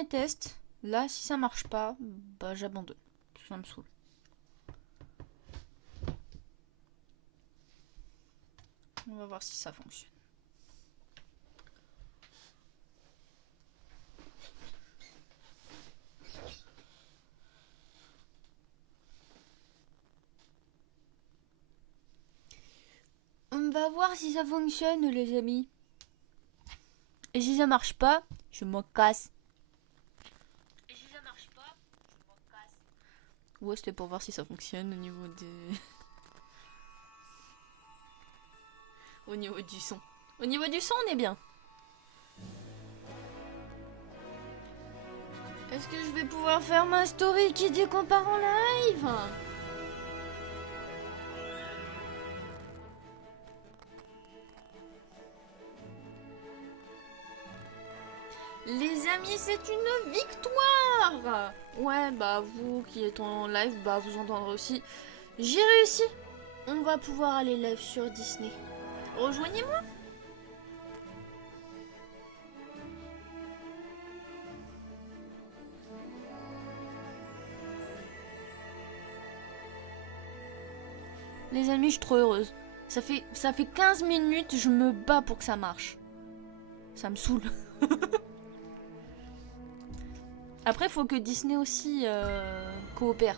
premier test. Là, si ça marche pas, bah j'abandonne. Ça me saoule. On va voir si ça fonctionne. On va voir si ça fonctionne, les amis. Et si ça marche pas, je m'en casse. Ouais, c'était pour voir si ça fonctionne au niveau de... au niveau du son. Au niveau du son, on est bien. Est-ce que je vais pouvoir faire ma story qui dit qu'on part en live? Les amis, c'est une victoire! Ouais, bah vous qui êtes en live, bah vous entendrez aussi. J'ai réussi! On va pouvoir aller live sur Disney. Rejoignez-moi! Les amis, je suis trop heureuse. Ça fait 15 minutes, je me bats pour que ça marche. Ça me saoule. Après, il faut que Disney aussi coopère.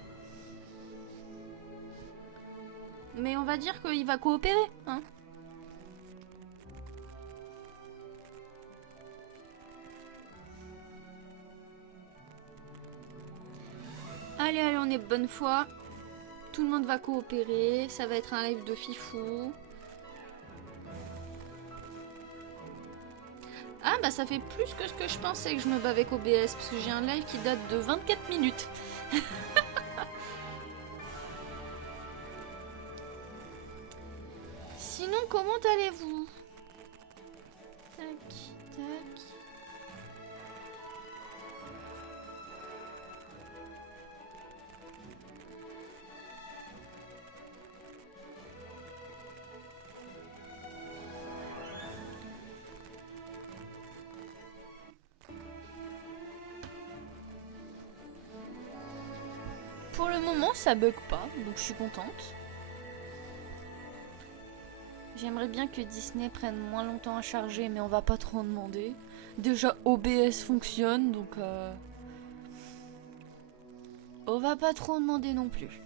Mais on va dire qu'il va coopérer, hein. Allez, allez, on est de bonne foi. Tout le monde va coopérer. Ça va être un live de fifou. Ah bah ça fait plus que ce que je pensais que je me bats avec OBS. Parce que j'ai un live qui date de 24 minutes. Sinon, comment allez-vous? Tac, tac. Pour le moment, ça bug pas, donc je suis contente. J'aimerais bien que Disney prenne moins longtemps à charger, mais on va pas trop en demander. Déjà, OBS fonctionne, donc on va pas trop en demander non plus.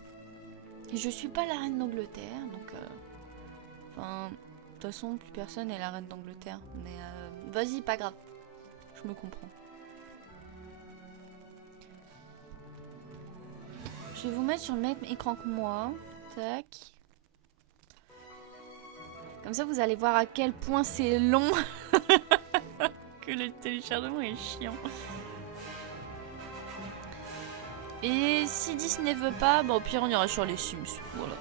Je suis pas la reine d'Angleterre, donc enfin, de toute façon, plus personne est la reine d'Angleterre. Mais vas-y, pas grave. Je me comprends. Je vais vous mettre sur le même écran que moi. Tac. Comme ça, vous allez voir à quel point c'est long. Que le téléchargement est chiant. Et si Disney veut pas, bah au pire on ira sur les Sims. Voilà.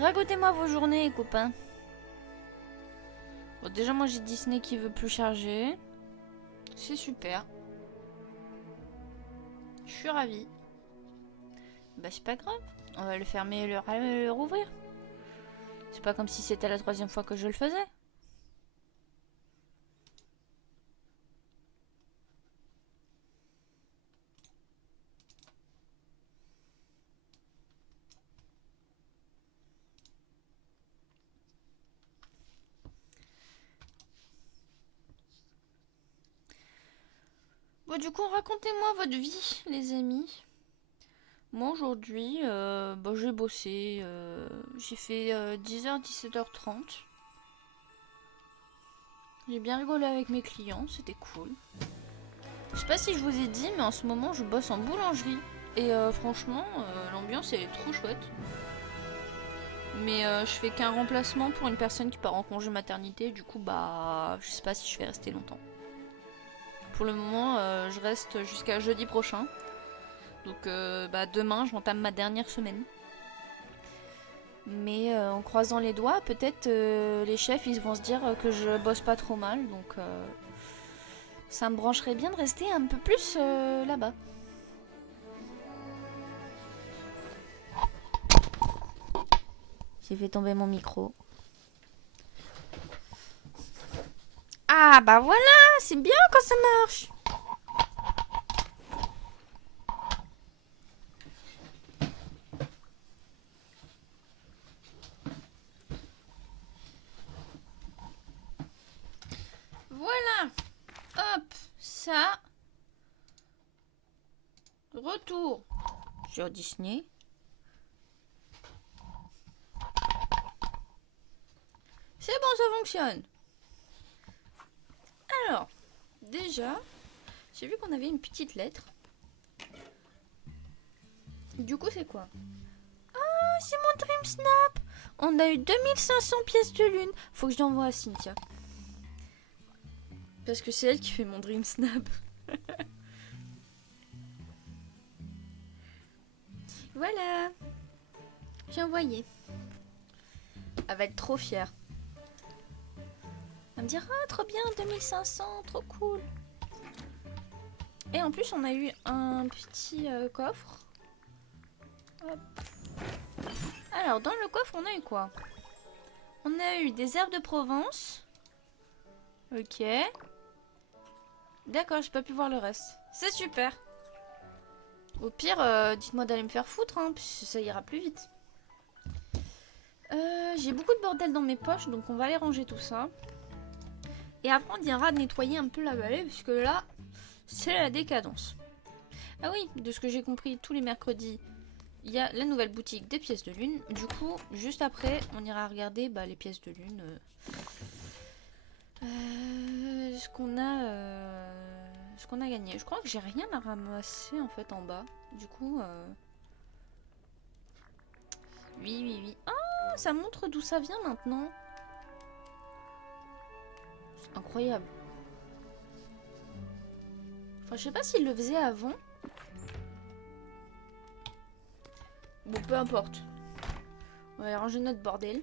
Racontez-moi vos journées, copains. Bon, déjà, moi j'ai Disney qui veut plus charger. C'est super. Je suis ravie. Bah, c'est pas grave. On va le fermer et le rouvrir. C'est pas comme si c'était la 3e fois que je le faisais. Bon, du coup, racontez-moi votre vie, les amis. Moi, aujourd'hui, bah, j'ai bossé. J'ai fait 10h, 17h30. J'ai bien rigolé avec mes clients, c'était cool. Je sais pas si je vous ai dit, mais en ce moment, je bosse en boulangerie. Et franchement, l'ambiance est trop chouette. Mais je fais qu'un remplacement pour une personne qui part en congé maternité. Du coup, bah, je sais pas si je vais rester longtemps. pour le moment, je reste jusqu'à jeudi prochain. Donc demain, j'entame ma dernière semaine. Mais en croisant les doigts, peut-être les chefs ils vont se dire que je bosse pas trop mal. Donc ça me brancherait bien de rester un peu plus là-bas. J'ai fait tomber mon micro. Ah bah voilà, c'est bien quand ça marche. Voilà. Hop, ça. Retour sur Disney. C'est bon, ça fonctionne. Alors, déjà, j'ai vu qu'on avait une petite lettre. Du coup, c'est quoi? Ah, c'est mon Dream Snap. On a eu 2500 pièces de lune. Faut que je l'envoie à Cynthia. Parce que c'est elle qui fait mon Dream Snap. Voilà. J'ai envoyé. Elle va être trop fière. Elle va me dire, ah, trop bien, 2500, trop cool. Et en plus, on a eu un petit coffre. Hop. Alors, dans le coffre, on a eu quoi? On a eu des herbes de Provence. Ok. D'accord, j'ai pas pu voir le reste. C'est super. Au pire, dites-moi d'aller me faire foutre, hein, puis ça ira plus vite. J'ai beaucoup de bordel dans mes poches, donc on va aller ranger tout ça. Et après, on ira nettoyer un peu la vallée, puisque là, c'est la décadence. Ah oui, de ce que j'ai compris, tous les mercredis, il y a la nouvelle boutique des pièces de lune. Du coup, juste après, on ira regarder les pièces de lune. Ce qu'on a gagné. Je crois que j'ai rien à ramasser en fait en bas. Du coup, oui. Ah, ça montre d'où ça vient maintenant. C'est incroyable. Enfin, je sais pas s'il le faisait avant. Bon, peu importe. On va aller ranger notre bordel.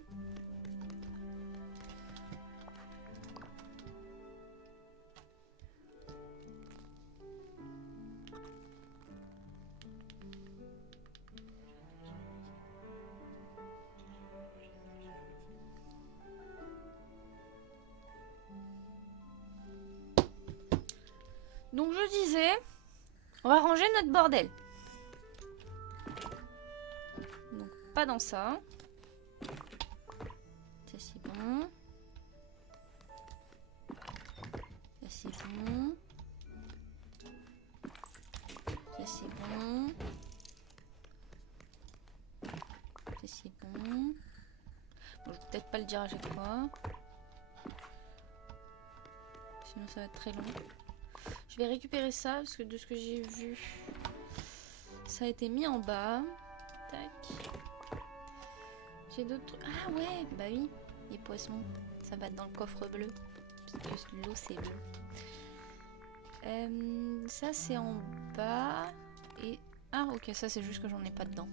Donc je disais, on va ranger notre bordel. Donc pas dans ça. Ça c'est bon. Ça c'est bon. Ça c'est bon. Ça c'est bon. Bon, je vais peut-être pas le dire à chaque fois. Sinon ça va être très long. Je vais récupérer ça parce que de ce que j'ai vu, ça a été mis en bas. Tac. J'ai d'autres trucs. Ah ouais, bah oui, les poissons, ça va être dans le coffre bleu. Parce que l'eau c'est bleu. Ça c'est en bas. Et... Ah ok, ça c'est juste que j'en ai pas dedans.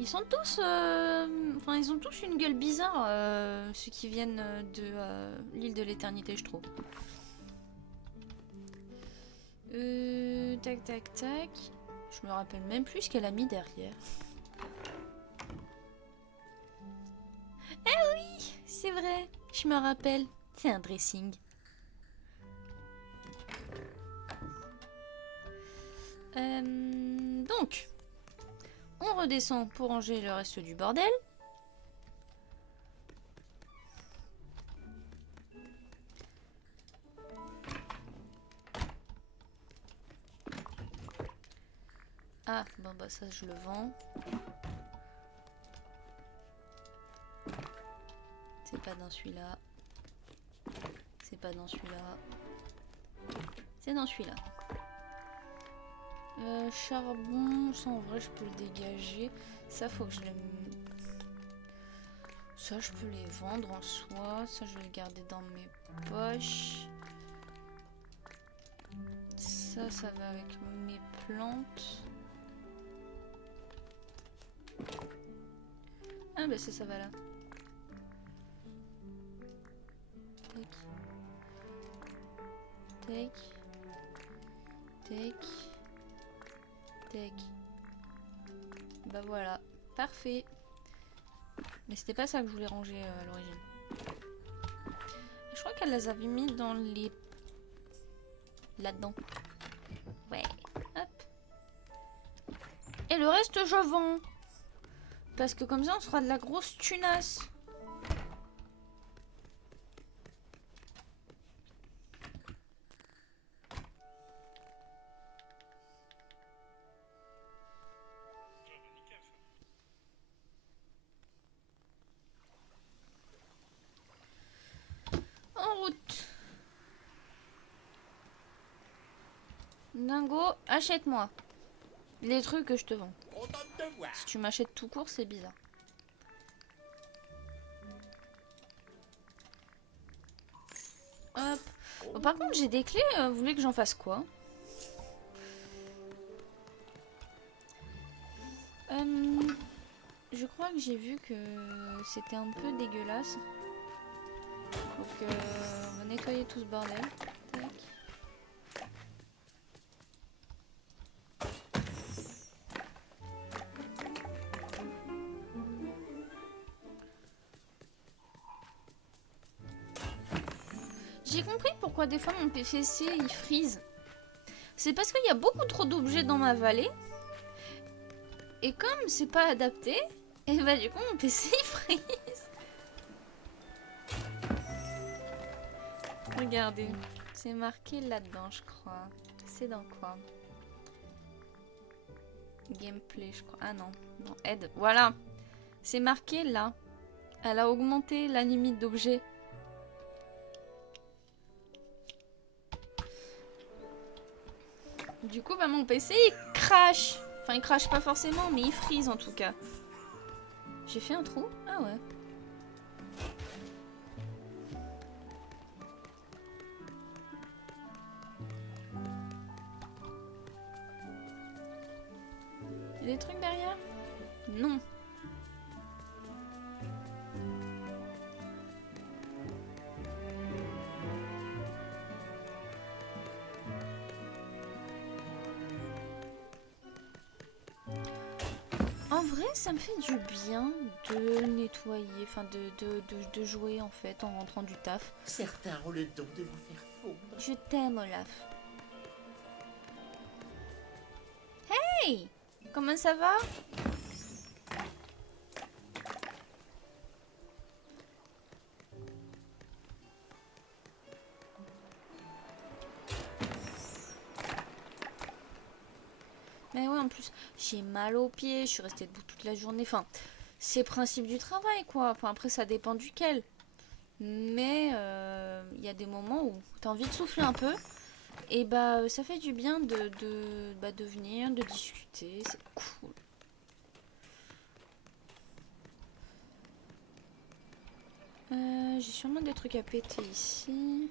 Ils sont tous... Enfin, ils ont tous une gueule bizarre, ceux qui viennent de l'île de l'éternité, je trouve. Tac. Je me rappelle même plus ce qu'elle a mis derrière. Ah oui, c'est vrai, je me rappelle. C'est un dressing. Donc, on redescend pour ranger le reste du bordel. Ah, bon bah ça je le vends. C'est pas dans celui-là. C'est pas dans celui-là. C'est dans celui-là. Charbon, ça en vrai je peux le dégager. Ça faut que je le... Ça je peux les vendre en soi. Ça je vais le garder dans mes poches. Ça va avec mes plantes. Ah bah ça va là. Tac. Tac. Tac. Bah voilà. Parfait. Mais c'était pas ça que je voulais ranger à l'origine. Je crois qu'elle les avait mis dans les... là-dedans. Ouais. Hop. Et le reste, je vends. Parce que comme ça, on sera de la grosse tunasse. En route. Dingo, achète-moi les trucs que je te vends. Si tu m'achètes tout court, c'est bizarre. Hop. Bon, par contre, j'ai des clés. Vous voulez que j'en fasse quoi? Je crois que j'ai vu que c'était un peu dégueulasse. Donc, on va nettoyer tout ce bordel. Tac. J'ai compris pourquoi des fois mon PCC il freeze. C'est parce qu'il y a beaucoup trop d'objets dans ma vallée. Et comme c'est pas adapté, et bah du coup mon PC il freeze. Regardez, c'est marqué là-dedans je crois. C'est dans quoi? Gameplay je crois. Ah non, non, aide. Voilà. C'est marqué là. Elle a augmenté la limite d'objets. Du coup, bah, mon PC il crash. Enfin, il crash pas forcément, mais il freeze en tout cas. J'ai fait un trou? Ah ouais. Il y a des trucs derrière? Non. En vrai, ça me fait du bien de nettoyer, enfin de jouer en fait en rentrant du taf. Certains ont le don de vous faire fondre. Je t'aime, Olaf. Hey! Comment ça va? Mais ouais, en plus, j'ai mal aux pieds, je suis restée debout toute la journée. Enfin, c'est le principe du travail, quoi. Enfin, après, ça dépend duquel. Mais il y a des moments où tu as envie de souffler un peu. Et bah, ça fait du bien de venir, de discuter. C'est cool. J'ai sûrement des trucs à péter ici.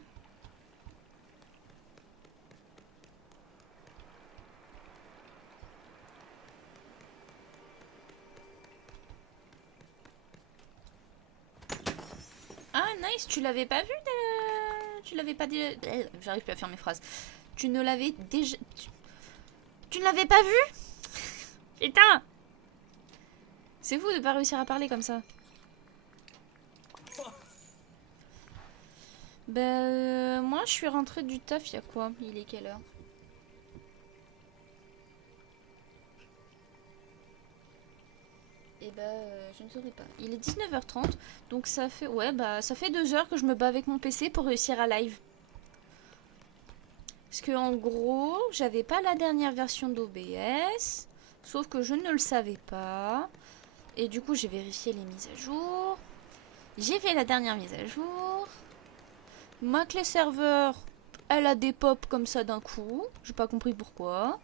Ah, nice, tu l'avais pas vu Tu l'avais pas déjà... J'arrive plus à faire mes phrases. Tu ne l'avais déjà... Tu ne l'avais pas vu? Putain! C'est fou de pas réussir à parler comme ça. Moi je suis rentrée du taf, il y a quoi? Il est quelle heure? Et je ne saurais pas. Il est 19h30, donc ça fait... Ouais, bah ça fait 2 heures que je me bats avec mon PC pour réussir à live. Parce que en gros, j'avais pas la dernière version d'OBS, sauf que je ne le savais pas. Et du coup, j'ai vérifié les mises à jour. J'ai fait la dernière mise à jour. Ma clé serveur, elle a des pop comme ça d'un coup. J'ai pas compris pourquoi.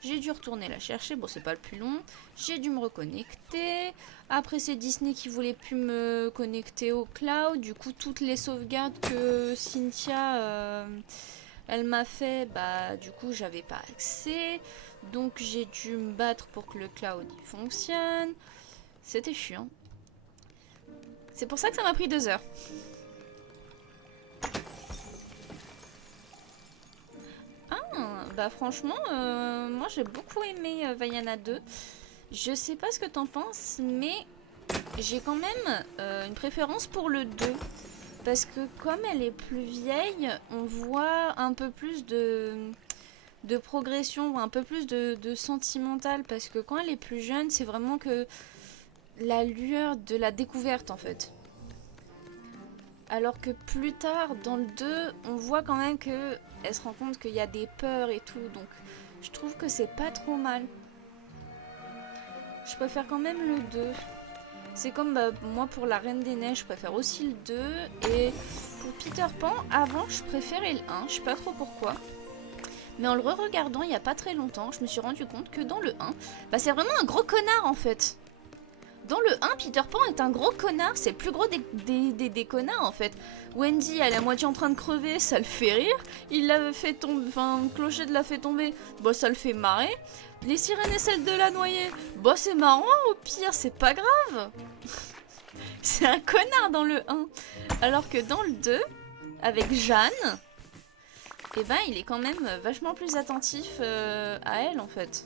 J'ai dû retourner la chercher. Bon, c'est pas le plus long. J'ai dû me reconnecter. Après, c'est Disney qui voulait plus me connecter au cloud. Du coup, toutes les sauvegardes que Cynthia Elle m'a fait, bah du coup j'avais pas accès, donc j'ai dû me battre pour que le cloud il fonctionne. C'était chiant. C'est pour ça que ça m'a pris 2 heures. Ah, bah franchement, moi j'ai beaucoup aimé Vaiana 2. Je sais pas ce que t'en penses, mais j'ai quand même une préférence pour le 2. Parce que comme elle est plus vieille, on voit un peu plus de progression, un peu plus de sentimental. Parce que quand elle est plus jeune, c'est vraiment que la lueur de la découverte en fait. Alors que plus tard, dans le 2, on voit quand même que elle se rend compte qu'il y a des peurs et tout. Donc je trouve que c'est pas trop mal. Je préfère quand même le 2. C'est comme bah, moi pour la Reine des Neiges, je préfère aussi le 2. Et pour Peter Pan, avant je préférais le 1. Je sais pas trop pourquoi. Mais en le re-regardant il y a pas très longtemps, je me suis rendu compte que dans le 1, bah, c'est vraiment un gros connard en fait. Dans le 1, Peter Pan est un gros connard, c'est le plus gros des connards en fait. Wendy, elle est à moitié en train de crever, ça le fait rire. Il l'a fait tomber, enfin, Clochette l'a fait tomber, bah ça le fait marrer. Les sirènes et celles de la noyée, bah c'est marrant, au pire, c'est pas grave. C'est un connard dans le 1. Alors que dans le 2, avec Jeanne, eh ben il est quand même vachement plus attentif à elle en fait.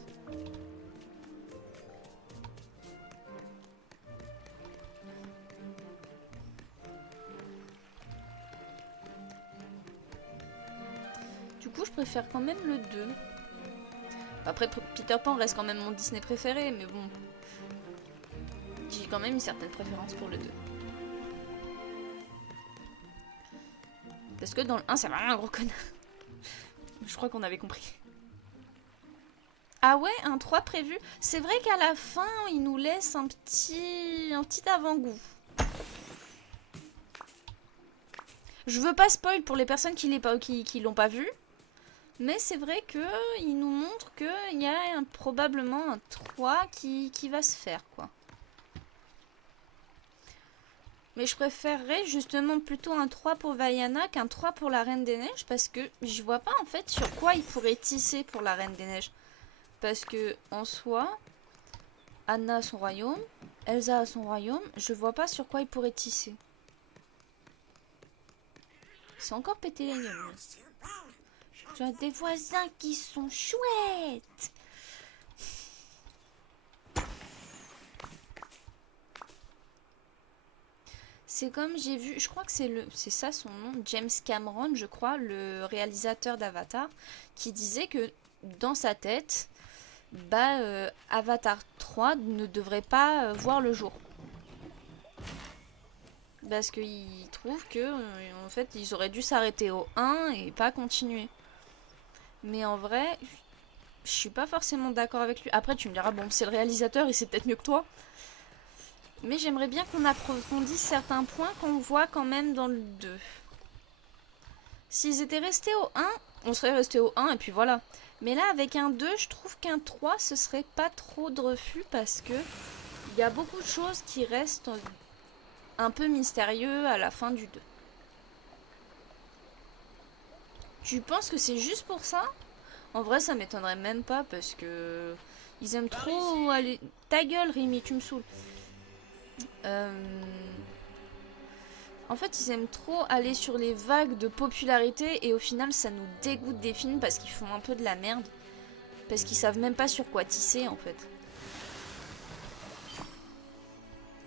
Du coup, je préfère quand même le 2. Après, Peter Pan reste quand même mon Disney préféré, mais bon. J'ai quand même une certaine préférence pour le 2. Parce que dans le 1, c'est vraiment un gros connard. Je crois qu'on avait compris. Ah ouais, un 3 prévu. C'est vrai qu'à la fin, il nous laisse un petit avant-goût. Je veux pas spoil pour les personnes qui l'ont pas vu. Mais c'est vrai qu'il nous montre qu'il y a probablement un 3 qui va se faire, quoi. Mais je préférerais justement plutôt un 3 pour Vaiana qu'un 3 pour la Reine des Neiges. Parce que je vois pas en fait sur quoi il pourrait tisser pour la Reine des Neiges. Parce que en soi, Anna a son royaume, Elsa a son royaume. Je vois pas sur quoi il pourrait tisser. C'est encore pété les gueules. J'ai des voisins qui sont chouettes. C'est comme j'ai vu, je crois que c'est ça son nom, James Cameron, je crois, le réalisateur d'Avatar, qui disait que dans sa tête, bah, Avatar 3 ne devrait pas voir le jour. Parce qu'il trouve que, en fait, ils auraient dû s'arrêter au 1 et pas continuer. Mais en vrai, je suis pas forcément d'accord avec lui. Après, tu me diras, bon, c'est le réalisateur, il sait peut-être mieux que toi. Mais j'aimerais bien qu'on approfondisse certains points qu'on voit quand même dans le 2. S'ils étaient restés au 1, on serait resté au 1 et puis voilà. Mais là, avec un 2, je trouve qu'un 3, ce serait pas trop de refus parce que il y a beaucoup de choses qui restent un peu mystérieux à la fin du 2. Tu penses que c'est juste pour ça? En vrai, ça m'étonnerait même pas parce que ils aiment trop aller. Ta gueule, Rémi, tu me saoules. En fait, ils aiment trop aller sur les vagues de popularité et au final, ça nous dégoûte des films parce qu'ils font un peu de la merde. Parce qu'ils savent même pas sur quoi tisser en fait.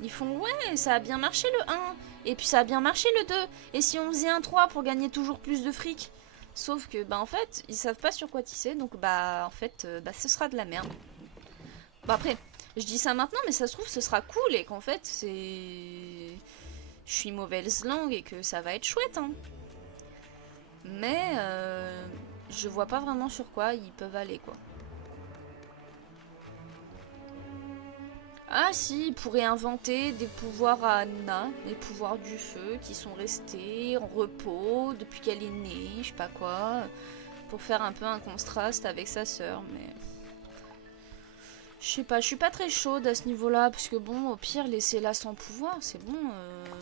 Ils font ouais, ça a bien marché le 1 et puis ça a bien marché le 2. Et si on faisait un 3 pour gagner toujours plus de fric? Sauf que bah en fait, ils savent pas sur quoi tisser donc bah en fait, bah ce sera de la merde. Bah après, je dis ça maintenant mais ça se trouve ce sera cool et qu'en fait c'est... Je suis mauvaise langue et que ça va être chouette hein. Mais je vois pas vraiment sur quoi ils peuvent aller quoi. Ah si, ils pourraient inventer des pouvoirs à Anna, les pouvoirs du feu qui sont restés en repos depuis qu'elle est née, je sais pas quoi, pour faire un peu un contraste avec sa sœur, mais... Je sais pas, je suis pas très chaude à ce niveau-là, parce que bon, au pire, laissez-la sans pouvoir, c'est bon.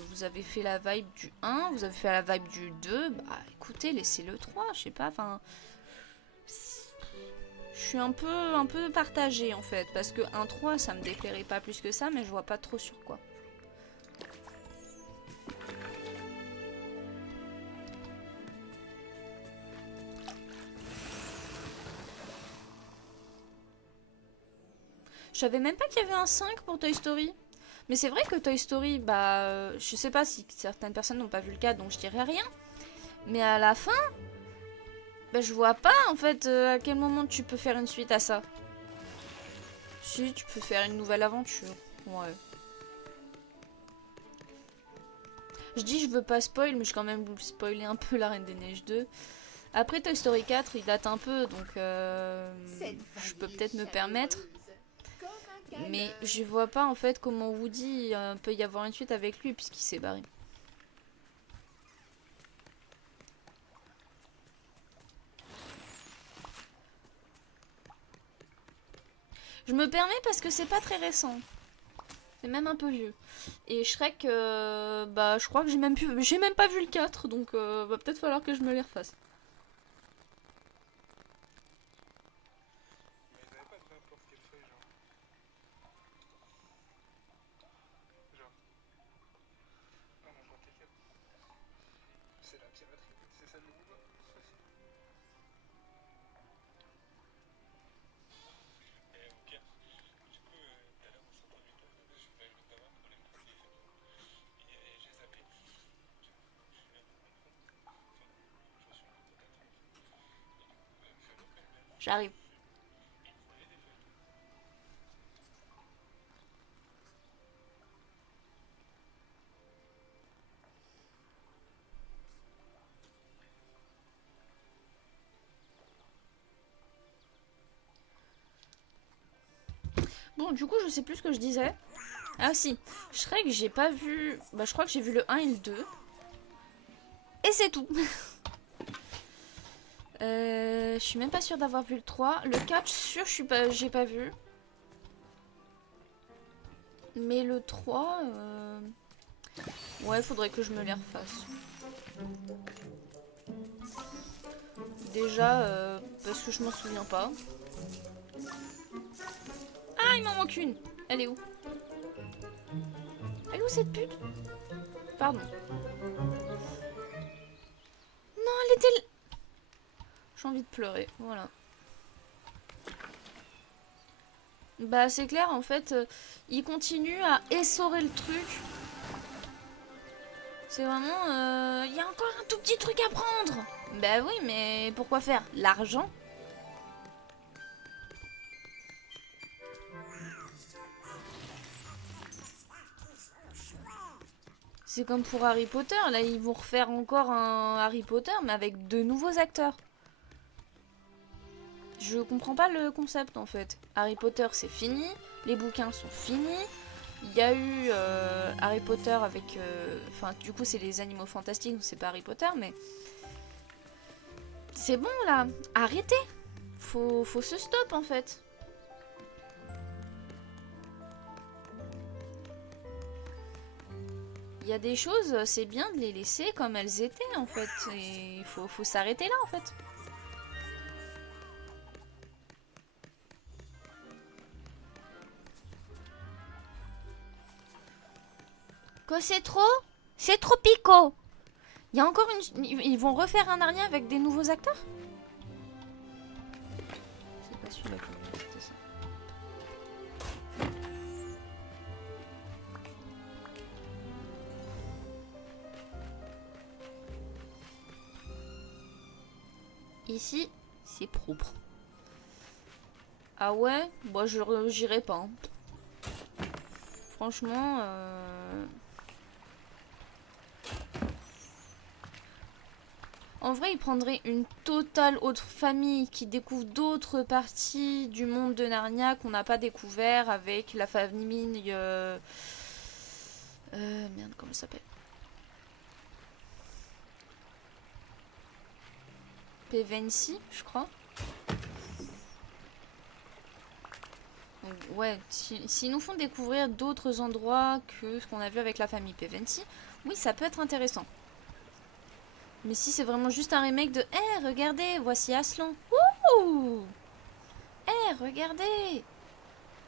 Vous avez fait la vibe du 1, vous avez fait la vibe du 2, bah écoutez, laissez le 3, je sais pas, enfin... Je suis un peu partagée en fait, parce que 1-3 ça me déplairait pas plus que ça, mais je vois pas trop sur quoi. Je savais même pas qu'il y avait un 5 pour Toy Story. Mais c'est vrai que Toy Story, bah, je sais pas si certaines personnes n'ont pas vu le 4, donc je dirais rien. Mais à la fin, bah, je vois pas en fait à quel moment tu peux faire une suite à ça. Si, tu peux faire une nouvelle aventure. Ouais. Je dis je veux pas spoil, mais je vais quand même vous spoiler un peu la Reine des Neiges 2. Après Toy Story 4, il date un peu, donc je peux peut-être me permettre. Mais je vois pas en fait comment Woody peut y avoir une suite avec lui puisqu'il s'est barré. Je me permets parce que c'est pas très récent. C'est même un peu vieux. Et Shrek, bah je crois que j'ai même pas vu le 4, donc va peut-être falloir que je me les refasse. J'arrive. Bon, du coup, je sais plus ce que je disais. Ah si, Shrek, j'ai pas vu... Bah je crois que j'ai vu le 1 et le 2. Et c'est tout. Je suis même pas sûre d'avoir vu le 3. Le 4, sûr, j'ai pas vu. Mais le 3, ouais, faudrait que je me les refasse. Déjà, parce que je m'en souviens pas. Ah, il m'en manque une. Elle est où? Elle est où cette pute? Pardon. Non, elle était... J'ai envie de pleurer, voilà. Bah c'est clair, en fait, il continue à essorer le truc. C'est vraiment... Il y a encore un tout petit truc à prendre. Bah oui, mais pourquoi faire? L'argent? C'est comme pour Harry Potter, là ils vont refaire encore un Harry Potter, mais avec de nouveaux acteurs. Je comprends pas le concept en fait. Harry Potter c'est fini, les bouquins sont finis. Il y a eu Harry Potter avec... Enfin du coup c'est les animaux fantastiques, donc c'est pas Harry Potter, mais... C'est bon là, arrêtez. Faut se stop en fait. Il y a des choses, c'est bien de les laisser comme elles étaient en fait. Et il faut s'arrêter là en fait. Quoi, c'est trop? C'est trop pico. Il y a encore une... Ils vont refaire un Narnia avec des nouveaux acteurs? C'est pas celui-là que c'était ça. Ici, c'est propre. Ah ouais? Moi, j'irai pas. Hein. Franchement... En vrai, il prendrait une totale autre famille qui découvre d'autres parties du monde de Narnia qu'on n'a pas découvert avec la famille... merde, comment ça s'appelle? Pevensie, je crois. Donc, ouais, s'ils nous font découvrir d'autres endroits que ce qu'on a vu avec la famille Pevensey, oui, ça peut être intéressant. Mais si c'est vraiment juste un remake de « Eh, regardez, voici Aslan !» Wouhou !« Eh, regardez !»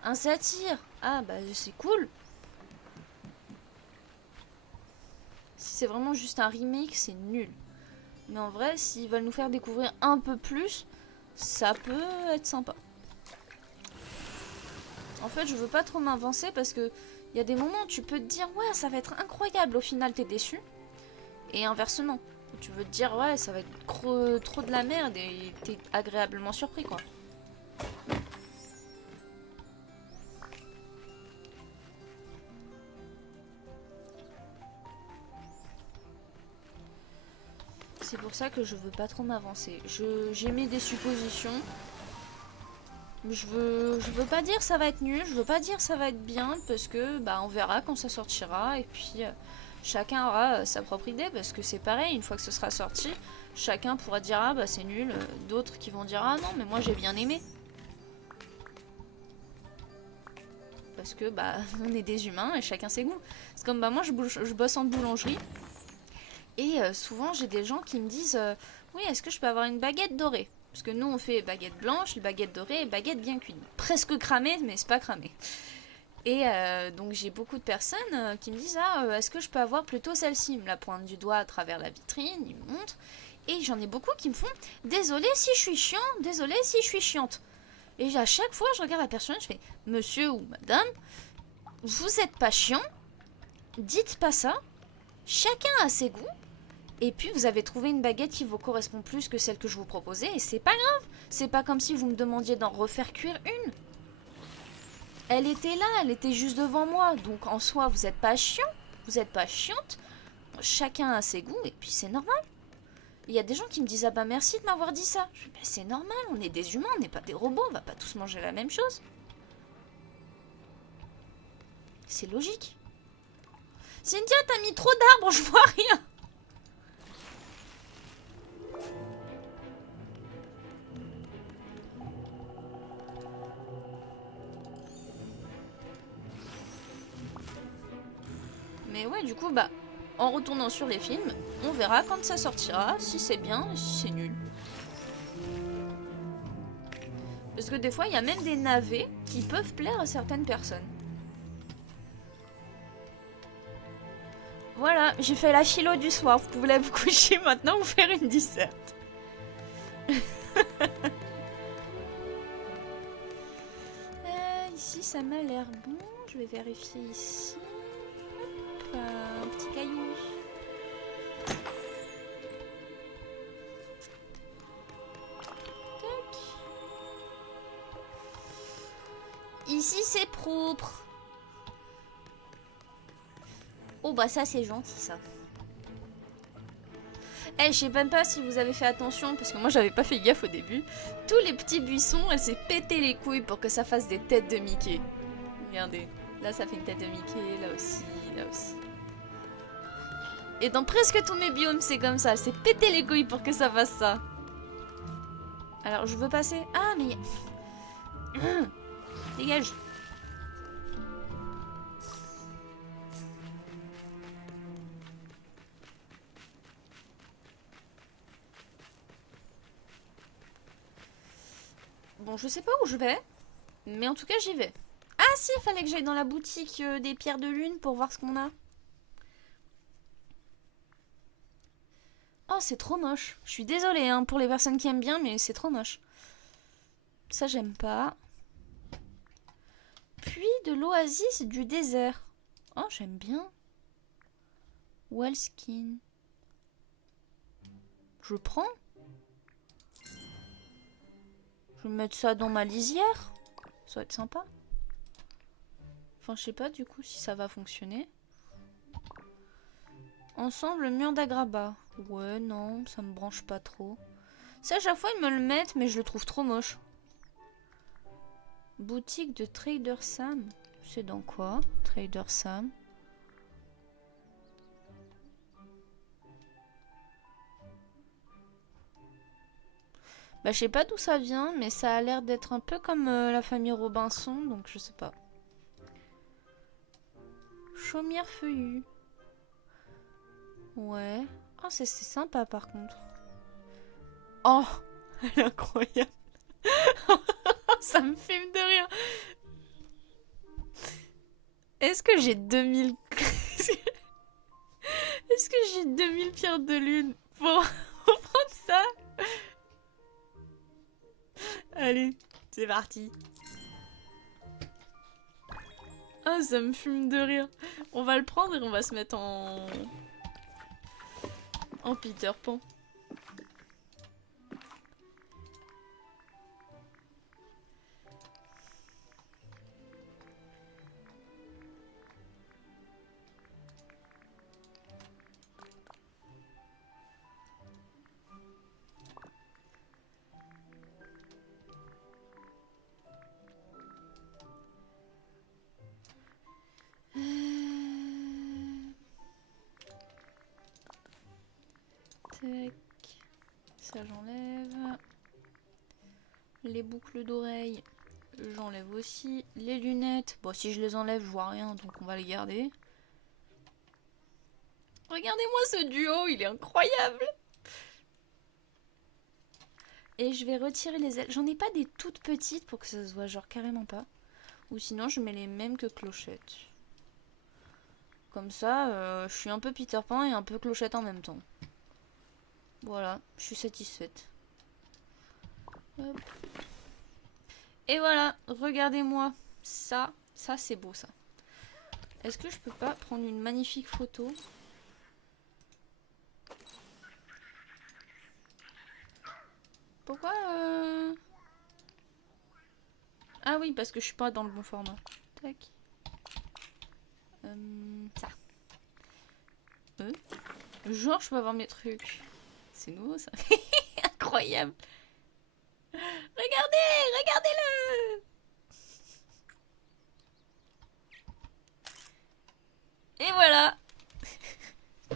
Un satyre. Ah, bah c'est cool. Si c'est vraiment juste un remake, c'est nul. Mais en vrai, s'ils veulent nous faire découvrir un peu plus, ça peut être sympa. En fait, je veux pas trop m'avancer parce que il y a des moments où tu peux te dire « Ouais, ça va être incroyable !» Au final, t'es déçu. Et inversement. Tu veux te dire « Ouais, ça va être trop de la merde !» et t'es agréablement surpris, quoi. C'est pour ça que je veux pas trop m'avancer. J'émets des suppositions. Je veux pas dire ça va être nul, je veux pas dire ça va être bien, parce que bah on verra quand ça sortira, et puis chacun aura sa propre idée, parce que c'est pareil, une fois que ce sera sorti, chacun pourra dire ah bah c'est nul, d'autres qui vont dire ah non mais moi j'ai bien aimé. Parce que bah on est des humains et chacun ses goûts. C'est comme bah moi je bosse en boulangerie, et souvent j'ai des gens qui me disent oui est-ce que je peux avoir une baguette dorée? Parce que nous on fait baguette blanche, baguette dorée et baguette bien cuite. Presque cramée mais c'est pas cramé. Et donc j'ai beaucoup de personnes qui me disent ah est-ce que je peux avoir plutôt celle-ci? Ils me la pointent du doigt à travers la vitrine, ils me montrent. Et j'en ai beaucoup qui me font désolé si je suis chiant, désolé si je suis chiante. Et à chaque fois je regarde la personne, je fais monsieur ou madame, vous êtes pas chiant, dites pas ça, chacun a ses goûts. Et puis vous avez trouvé une baguette qui vous correspond plus que celle que je vous proposais, et c'est pas grave. C'est pas comme si vous me demandiez d'en refaire cuire une. Elle était là, elle était juste devant moi, donc en soi vous êtes pas chiant, vous êtes pas chiante. Chacun a ses goûts et puis c'est normal. Il y a des gens qui me disent ah bah merci de m'avoir dit ça. Je dis bah c'est normal, on est des humains, on n'est pas des robots, on va pas tous manger la même chose. C'est logique. Cynthia, t'as mis trop d'arbres, je vois rien. Mais ouais, du coup, bah, en retournant sur les films, on verra quand ça sortira, si c'est bien, si c'est nul. Parce que des fois, il y a même des navets qui peuvent plaire à certaines personnes. Voilà, j'ai fait la philo du soir, vous pouvez aller vous coucher maintenant ou faire une disserte. Ici, ça m'a l'air bon, je vais vérifier ici. Hop, un petit caillou. Ici, c'est propre. Oh, bah ça, c'est gentil, ça. Eh, je sais même pas si vous avez fait attention, parce que moi, j'avais pas fait gaffe au début. Tous les petits buissons, elle s'est pété les couilles pour que ça fasse des têtes de Mickey. Regardez. Là, ça fait une tête de Mickey, là aussi, là aussi. Et dans presque tous mes biomes, c'est comme ça. Elle s'est pété les couilles pour que ça fasse ça. Alors, je veux passer... Ah, mais... Dégage. Bon, je sais pas où je vais, mais en tout cas, j'y vais. Ah si, il fallait que j'aille dans la boutique des pierres de lune pour voir ce qu'on a. Oh, c'est trop moche. Je suis désolée hein, pour les personnes qui aiment bien, mais c'est trop moche. Ça, j'aime pas. Puis de l'oasis du désert. Oh, j'aime bien. Wellskin. Je prends. Je vais mettre ça dans ma lisière. Ça va être sympa. Enfin, je sais pas du coup si ça va fonctionner. Ensemble, mur d'Agraba. Ouais, non, ça me branche pas trop. Ça, à chaque fois, ils me le mettent, mais je le trouve trop moche. Boutique de Trader Sam. C'est dans quoi, Trader Sam? Bah, je sais pas d'où ça vient, mais ça a l'air d'être un peu comme la famille Robinson, donc je sais pas. Chaumière feuillue. Ouais. Oh, c'est sympa par contre. Oh, elle est incroyable. Ça me filme de rire. Est-ce que j'ai 2000... Est-ce que j'ai 2000 pierres de lune pour prendre ça? Allez, c'est parti. Ah, ça me fume de rire. On va le prendre et on va se mettre en Peter Pan. Tac. Ça j'enlève. Les boucles d'oreilles, j'enlève aussi. Les lunettes, bon si je les enlève, je vois rien, donc on va les garder. Regardez-moi ce duo, il est incroyable. Et je vais retirer les ailes. J'en ai pas des toutes petites pour que ça se voit genre carrément pas. Ou sinon je mets les mêmes que Clochette. Comme ça, je suis un peu Peter Pan et un peu Clochette en même temps. Voilà, je suis satisfaite. Hop. Et voilà, regardez-moi. Ça c'est beau ça. Est-ce que je peux pas prendre une magnifique photo? Pourquoi Ah oui, parce que je suis pas dans le bon format. Tac. Ça. Genre, je peux avoir mes trucs. C'est nouveau ça. Incroyable. Regardez, regardez-le. Et voilà.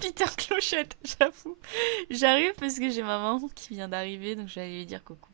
Peter Clochette, j'avoue. J'arrive parce que j'ai ma maman qui vient d'arriver, donc je vais aller lui dire coucou.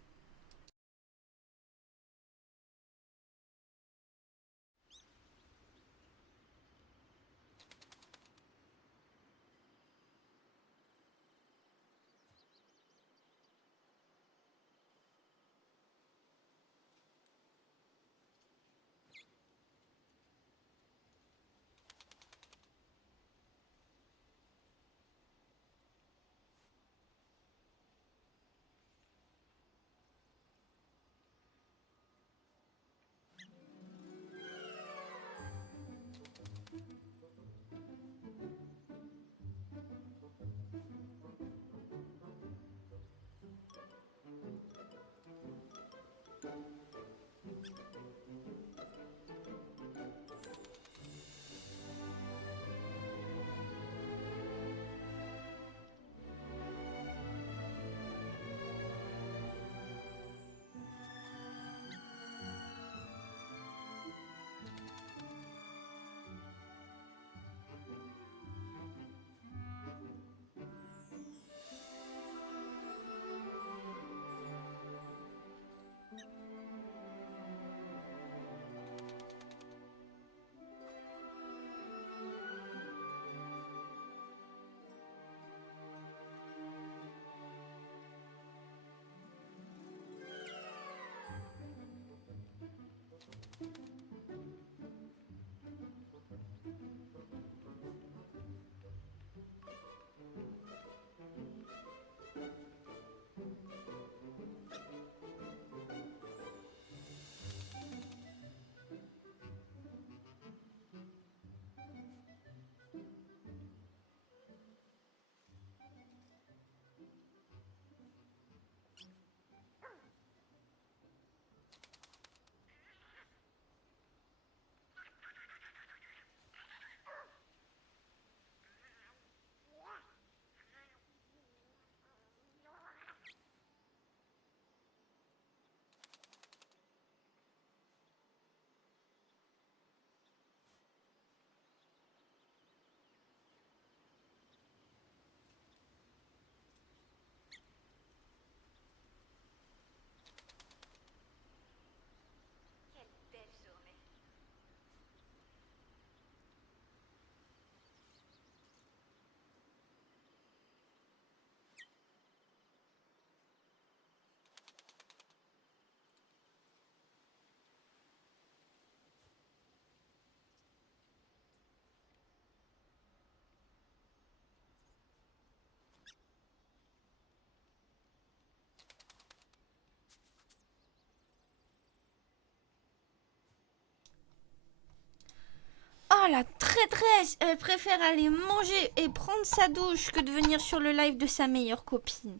la traîtresse, elle préfère aller manger et prendre sa douche que de venir sur le live de sa meilleure copine.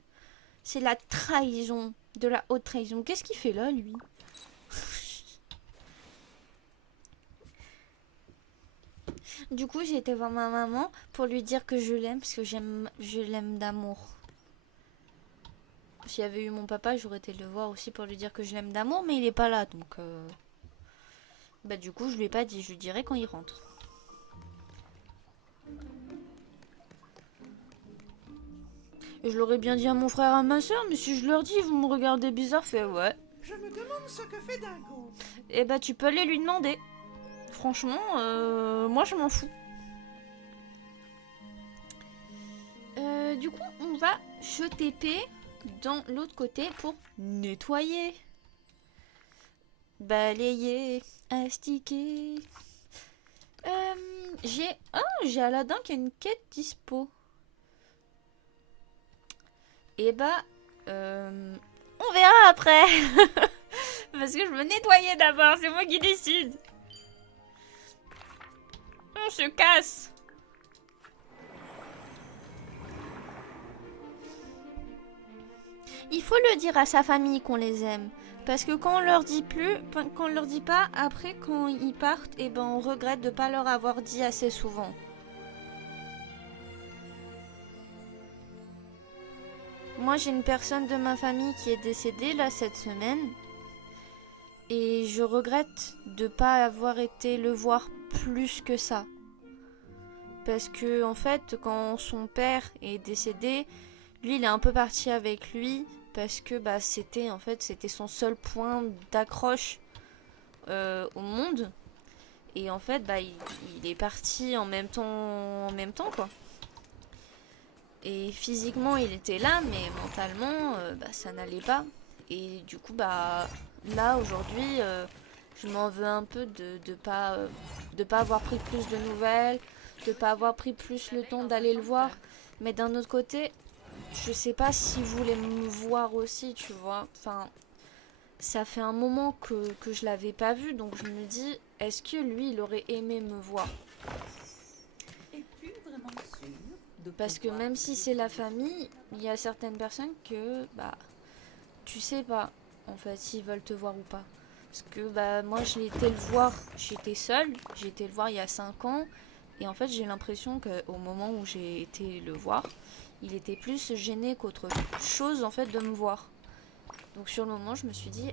C'est la trahison, de la haute trahison. Qu'est-ce qu'il fait là, lui? Du coup, j'ai été voir ma maman pour lui dire que je l'aime, parce que je l'aime d'amour. S'il y avait eu mon papa, j'aurais été le voir aussi pour lui dire que je l'aime d'amour, mais il est pas là, donc... Bah du coup, je lui ai pas dit, je lui dirai quand il rentre. Et je l'aurais bien dit à mon frère et à ma soeur, mais si je leur dis, vous me regardez bizarre, fait ouais. Je me demande ce que fait Dingo. Et bah tu peux aller lui demander. Franchement, moi je m'en fous. Du coup, on va se TP dans l'autre côté pour nettoyer. Balayer, astiquer. J'ai Aladdin qui a une quête dispo. Et bah, on verra après. Parce que je veux nettoyer d'abord, c'est moi qui décide. On se casse. Il faut le dire à sa famille qu'on les aime. Parce que quand on leur dit quand on leur dit pas, après quand ils partent, et ben on regrette de pas leur avoir dit assez souvent. Moi j'ai une personne de ma famille qui est décédée là cette semaine. Et je regrette de pas avoir été le voir plus que ça. Parce que en fait quand son père est décédé, lui il est un peu parti avec lui. Parce que bah, c'était son seul point d'accroche au monde. Et en fait bah, il est parti en même temps quoi. Et physiquement il était là, mais mentalement bah, ça n'allait pas. Et du coup bah là aujourd'hui je m'en veux un peu de pas avoir pris plus de nouvelles, de pas avoir pris plus le temps d'aller le voir. Mais d'un autre côté, je sais pas s'il voulait me voir aussi, tu vois. Enfin, ça fait un moment que je l'avais pas vu, donc je me dis, est-ce que lui, il aurait aimé me voir? Parce que même si c'est la famille, il y a certaines personnes que, bah, tu sais pas, en fait, s'ils veulent te voir ou pas. Parce que, bah, moi, j'ai été le voir, j'étais seule, j'ai été le voir il y a 5 ans, et en fait, j'ai l'impression qu'au moment où j'ai été le voir, il était plus gêné qu'autre chose en fait de me voir. Donc sur le moment je me suis dit,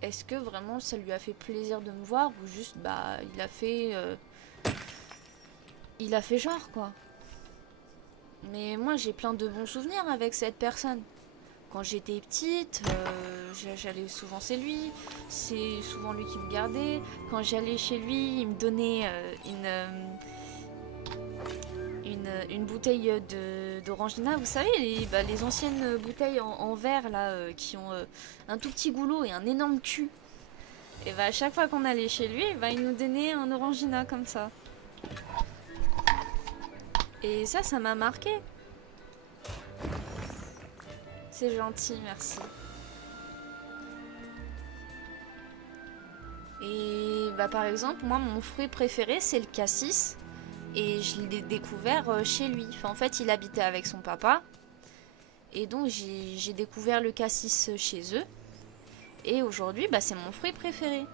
est-ce que vraiment ça lui a fait plaisir de me voir ou juste bah il a fait genre quoi. Mais moi j'ai plein de bons souvenirs avec cette personne. Quand j'étais petite, j'allais souvent chez lui, c'est souvent lui qui me gardait. Quand j'allais chez lui, il me donnait une bouteille d'orangina, vous savez, les anciennes bouteilles en verre là, qui ont un tout petit goulot et un énorme cul. Et bah à chaque fois qu'on allait chez lui, bah, il nous donnait un orangina comme ça. Et ça m'a marqué. C'est gentil, merci. Et bah par exemple, moi mon fruit préféré c'est le cassis. Et je l'ai découvert chez lui. Enfin, en fait, il habitait avec son papa. Et donc, j'ai découvert le cassis chez eux. Et aujourd'hui, bah, c'est mon fruit préféré.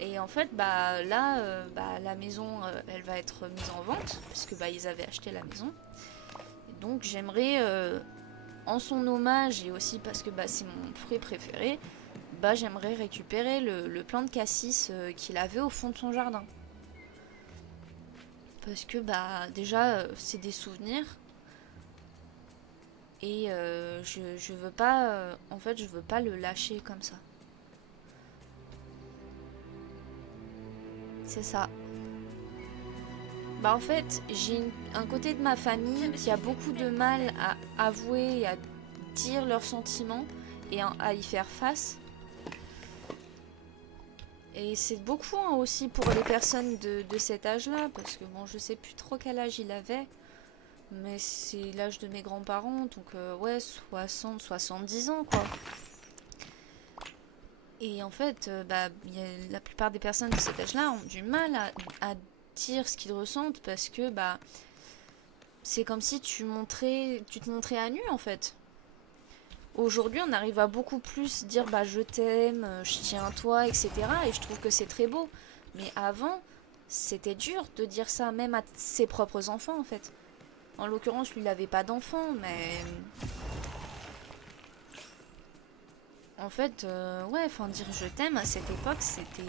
Et en fait, bah, là, la maison, elle va être mise en vente. Parce que bah, ils avaient acheté la maison. Et donc, j'aimerais, en son hommage, et aussi parce que bah, c'est mon fruit préféré, bah, j'aimerais récupérer le plant de cassis qu'il avait au fond de son jardin. Parce que bah déjà c'est des souvenirs et je veux pas en fait je veux pas le lâcher comme ça. C'est ça. Bah en fait j'ai un côté de ma famille qui a beaucoup de mal à avouer et à dire leurs sentiments et à y faire face. Et c'est beaucoup hein, aussi pour les personnes de cet âge-là, parce que bon, je sais plus trop quel âge il avait, mais c'est l'âge de mes grands-parents, donc ouais, 60, 70 ans, quoi. Et en fait, bah, la plupart des personnes de cet âge-là ont du mal à dire ce qu'ils ressentent parce que bah c'est comme si tu te montrais à nu en fait. Aujourd'hui, on arrive à beaucoup plus dire bah je t'aime, je tiens à toi, etc. Et je trouve que c'est très beau. Mais avant, c'était dur de dire ça même à ses propres enfants en fait. En l'occurrence, lui, il n'avait pas d'enfant, mais en fait, ouais, enfin dire je t'aime à cette époque,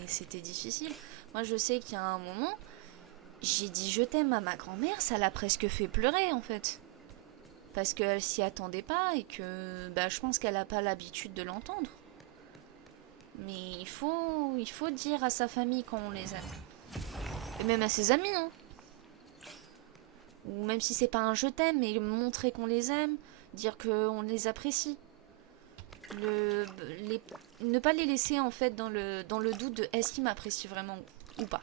c'était difficile. Moi, je sais qu'il y a un moment, j'ai dit je t'aime à ma grand-mère, ça l'a presque fait pleurer en fait. Parce qu'elle s'y attendait pas et que bah, je pense qu'elle n'a pas l'habitude de l'entendre. Mais il faut dire à sa famille quand on les aime. Et même à ses amis, hein. Ou même si c'est pas un je t'aime, mais montrer qu'on les aime, dire qu'on les apprécie. Ne pas les laisser en fait dans le doute de est-ce qu'ils m'apprécient vraiment ou pas.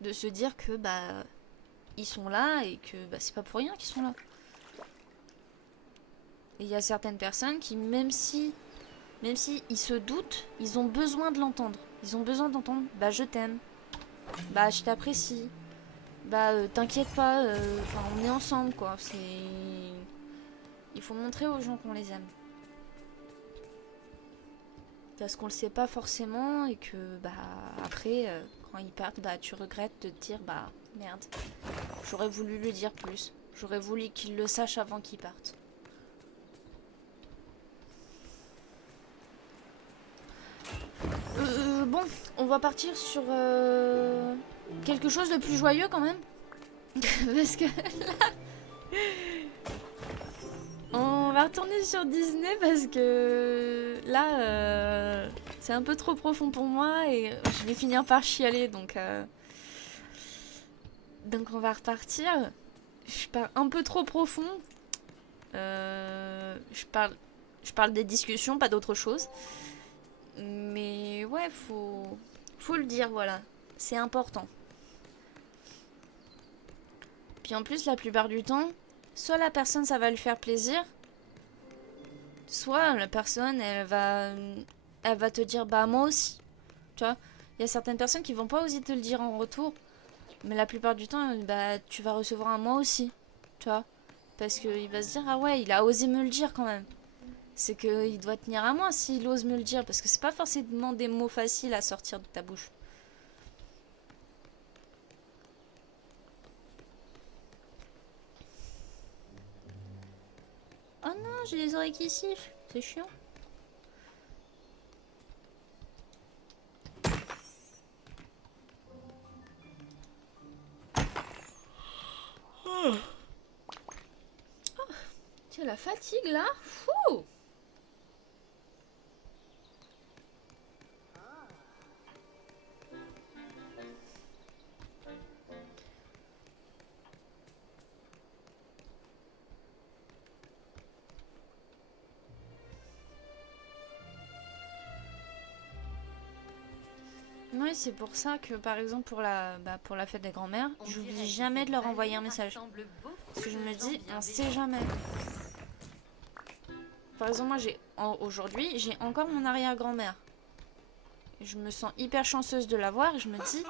De se dire que bah ils sont là et que bah, c'est pas pour rien qu'ils sont là. Et il y a certaines personnes qui même si ils se doutent, ils ont besoin de l'entendre. Ils ont besoin d'entendre bah je t'aime, bah je t'apprécie, bah t'inquiète pas, on est ensemble quoi. Il faut montrer aux gens qu'on les aime. Parce qu'on le sait pas forcément et que bah après quand ils partent bah tu regrettes de te dire bah merde, j'aurais voulu lui dire plus, j'aurais voulu qu'il le sache avant qu'il parte. Bon, on va partir sur quelque chose de plus joyeux quand même. Parce que là, on va retourner sur Disney parce que là, c'est un peu trop profond pour moi et je vais finir par chialer. Donc on va repartir. Je parle un peu trop profond. Je parle des discussions, pas d'autre chose. Mais ouais, faut le dire, voilà. C'est important. Puis en plus, la plupart du temps, soit la personne, ça va lui faire plaisir, soit la personne, elle va te dire, bah moi aussi. Tu vois, il y a certaines personnes qui vont pas oser te le dire en retour, mais la plupart du temps, bah tu vas recevoir un moi aussi. Tu vois, parce qu'il va se dire, ah ouais, il a osé me le dire quand même. C'est qu'il doit tenir à moi s'il ose me le dire, parce que c'est pas forcément des mots faciles à sortir de ta bouche. Oh non, j'ai les oreilles qui sifflent, c'est chiant. Oh. Tiens, la fatigue là, fou. Oui, c'est pour ça que par exemple pour la fête des grands-mères, j'oublie jamais de leur envoyer un message. Parce que je me dis, on sait jamais. Par exemple, aujourd'hui, j'ai encore mon arrière-grand-mère. Je me sens hyper chanceuse de la voir et je me dis,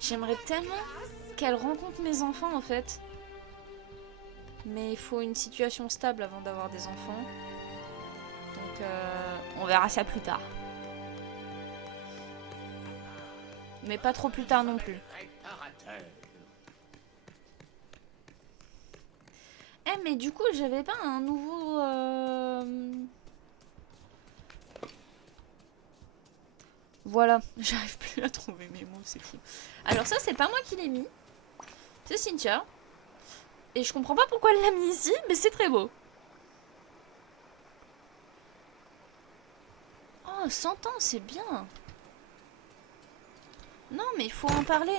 j'aimerais tellement qu'elle rencontre mes enfants en fait. Mais il faut une situation stable avant d'avoir des enfants. Donc on verra ça plus tard. Mais pas trop plus tard non plus. Eh mais du coup j'avais pas un nouveau... Voilà, j'arrive plus à trouver mes mots, c'est fou. Alors ça c'est pas moi qui l'ai mis. C'est Cynthia. Et je comprends pas pourquoi elle l'a mis ici, mais c'est très beau. Oh, 100 ans, c'est bien. Non, mais il faut en parler.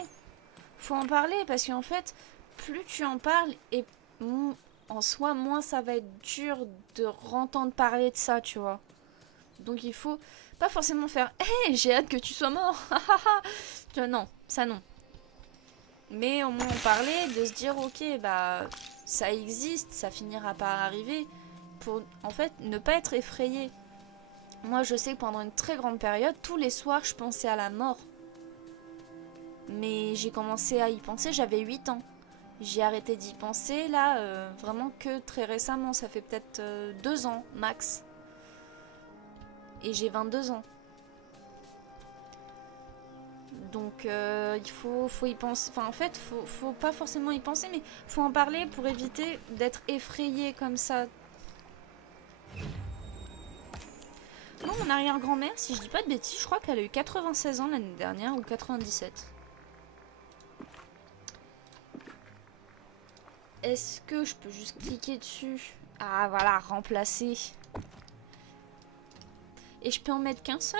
Faut en parler parce qu'en fait, plus tu en parles et en soi, moins ça va être dur de entendre parler de ça, tu vois. Donc il faut pas forcément faire hey, j'ai hâte que tu sois mort. Tu vois, non, ça non. Mais au moins en parler, de se dire ok, bah ça existe, ça finira par arriver. Pour en fait ne pas être effrayé. Moi je sais que pendant une très grande période, tous les soirs je pensais à la mort. Mais j'ai commencé à y penser, j'avais 8 ans. J'ai arrêté d'y penser là, vraiment que très récemment, ça fait peut-être 2 ans max. Et j'ai 22 ans. Donc il faut y penser, enfin en fait faut pas forcément y penser, mais faut en parler pour éviter d'être effrayé comme ça. Non, mon arrière-grand-mère, si je dis pas de bêtises, je crois qu'elle a eu 96 ans l'année dernière ou 97. Est-ce que je peux juste cliquer dessus? Ah voilà, remplacer. Et je peux en mettre qu'un seul?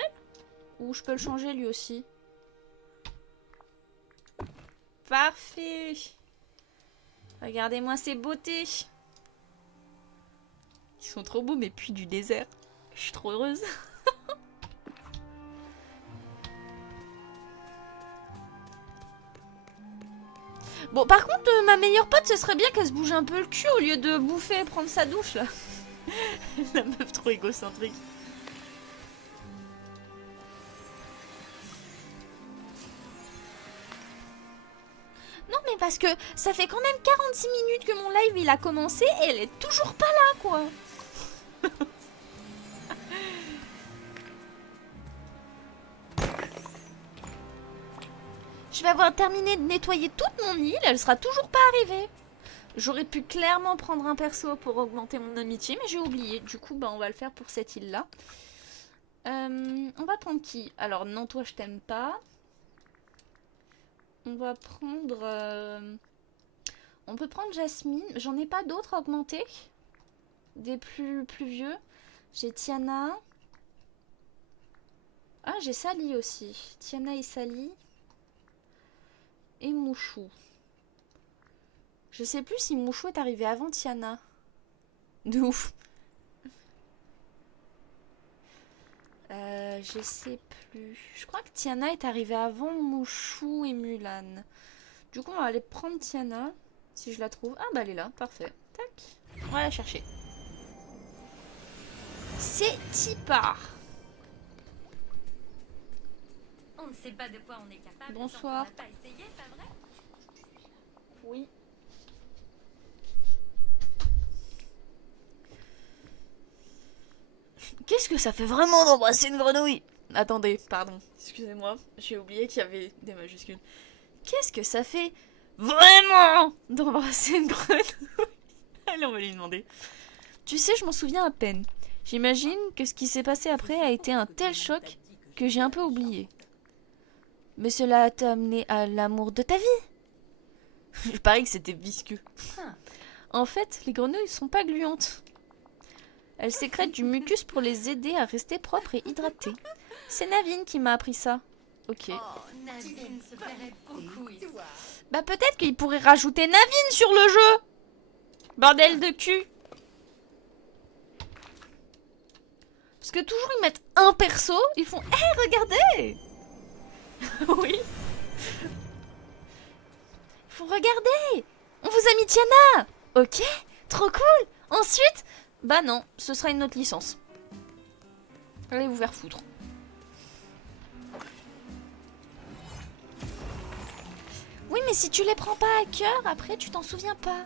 Ou je peux le changer lui aussi? Parfait. Regardez-moi ces beautés. Ils sont trop beaux mes puits du désert. Je suis trop heureuse. Bon, par contre, ma meilleure pote, ce serait bien qu'elle se bouge un peu le cul au lieu de bouffer et prendre sa douche, là. La meuf trop égocentrique. Non, mais parce que ça fait quand même 46 minutes que mon live, il a commencé et elle est toujours pas là, quoi. Je vais avoir terminé de nettoyer toute mon île, elle sera toujours pas arrivée. J'aurais pu clairement prendre un perso pour augmenter mon amitié, mais j'ai oublié. Du coup, bah, on va le faire pour cette île-là. On va prendre qui? Alors, non, toi, je t'aime pas. On va prendre... On peut prendre Jasmine. J'en ai pas d'autres à augmenter. Des plus vieux. J'ai Tiana. Ah, j'ai Sally aussi. Tiana et Sally. Et Mouchou. Je sais plus si Mouchou est arrivé avant Tiana. De ouf. Je sais plus. Je crois que Tiana est arrivée avant Mouchou et Mulan. Du coup, on va aller prendre Tiana. Si je la trouve. Ah, bah elle est là. Parfait. Tac. On va la chercher. C'est Tipar. On ne sait pas de quoi on est capable. Bonsoir. On n'a pas essayé, pas vrai? Oui. Qu'est-ce que ça fait vraiment d'embrasser une grenouille? Attendez, pardon. Excusez-moi. J'ai oublié qu'il y avait des majuscules. Qu'est-ce que ça fait vraiment d'embrasser une grenouille? Allez, on va lui demander. Tu sais, je m'en souviens à peine. J'imagine que ce qui s'est passé après a été un tel choc que j'ai un peu oublié. Mais cela t'a amené à l'amour de ta vie? Je parie que c'était visqueux. En fait, les grenouilles sont pas gluantes. Elles sécrètent du mucus pour les aider à rester propres et hydratées. C'est Navine qui m'a appris ça. Ok. Oh, Navine se plairait beaucoup ici. Bah peut-être qu'il pourrait rajouter Navine sur le jeu. Bordel de cul. Parce que toujours ils mettent un perso, ils font hé, regardez. Oui. Ils font regarder. On vous a mis Tiana. Ok, trop cool. Ensuite, bah non, ce sera une autre licence. Allez vous faire foutre. Oui, mais si tu les prends pas à cœur, après tu t'en souviens pas.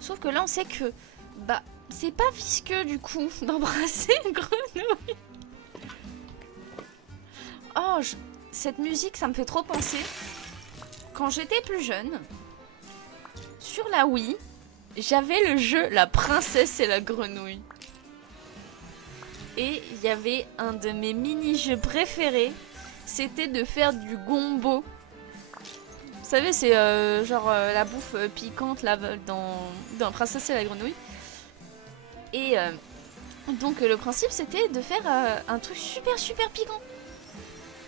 Sauf que là on sait que, bah, c'est pas visqueux du coup d'embrasser une grenouille. Oh, cette musique ça me fait trop penser. Quand j'étais plus jeune, sur la Wii, j'avais le jeu La Princesse et la Grenouille. Et il y avait un de mes mini-jeux préférés, c'était de faire du gombo. Vous savez, c'est genre la bouffe piquante là, dans Princesse et la Grenouille. Et donc le principe c'était de faire un truc super piquant.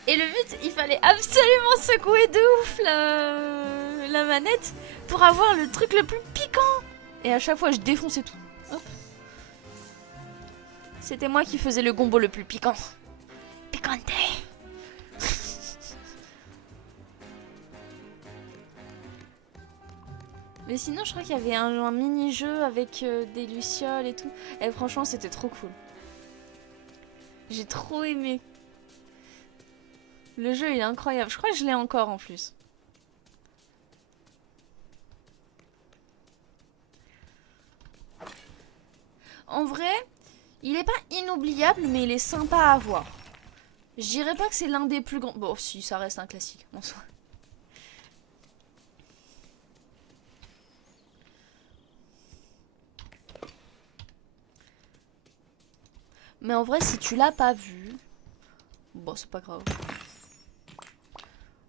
Et le but, il fallait absolument secouer de ouf la manette pour avoir le truc le plus piquant. Et à chaque fois, je défonçais tout. Hop. C'était moi qui faisais le gombo le plus piquant. Picante. Mais sinon, je crois qu'il y avait un mini-jeu avec des lucioles et tout. Et franchement, c'était trop cool. J'ai trop aimé. Le jeu il est incroyable. Je crois que je l'ai encore en plus. En vrai, il est pas inoubliable, mais il est sympa à voir. Je dirais pas que c'est l'un des plus grands... Bon, si, ça reste un classique, en soi. Mais en vrai, si tu l'as pas vu... Bon, c'est pas grave.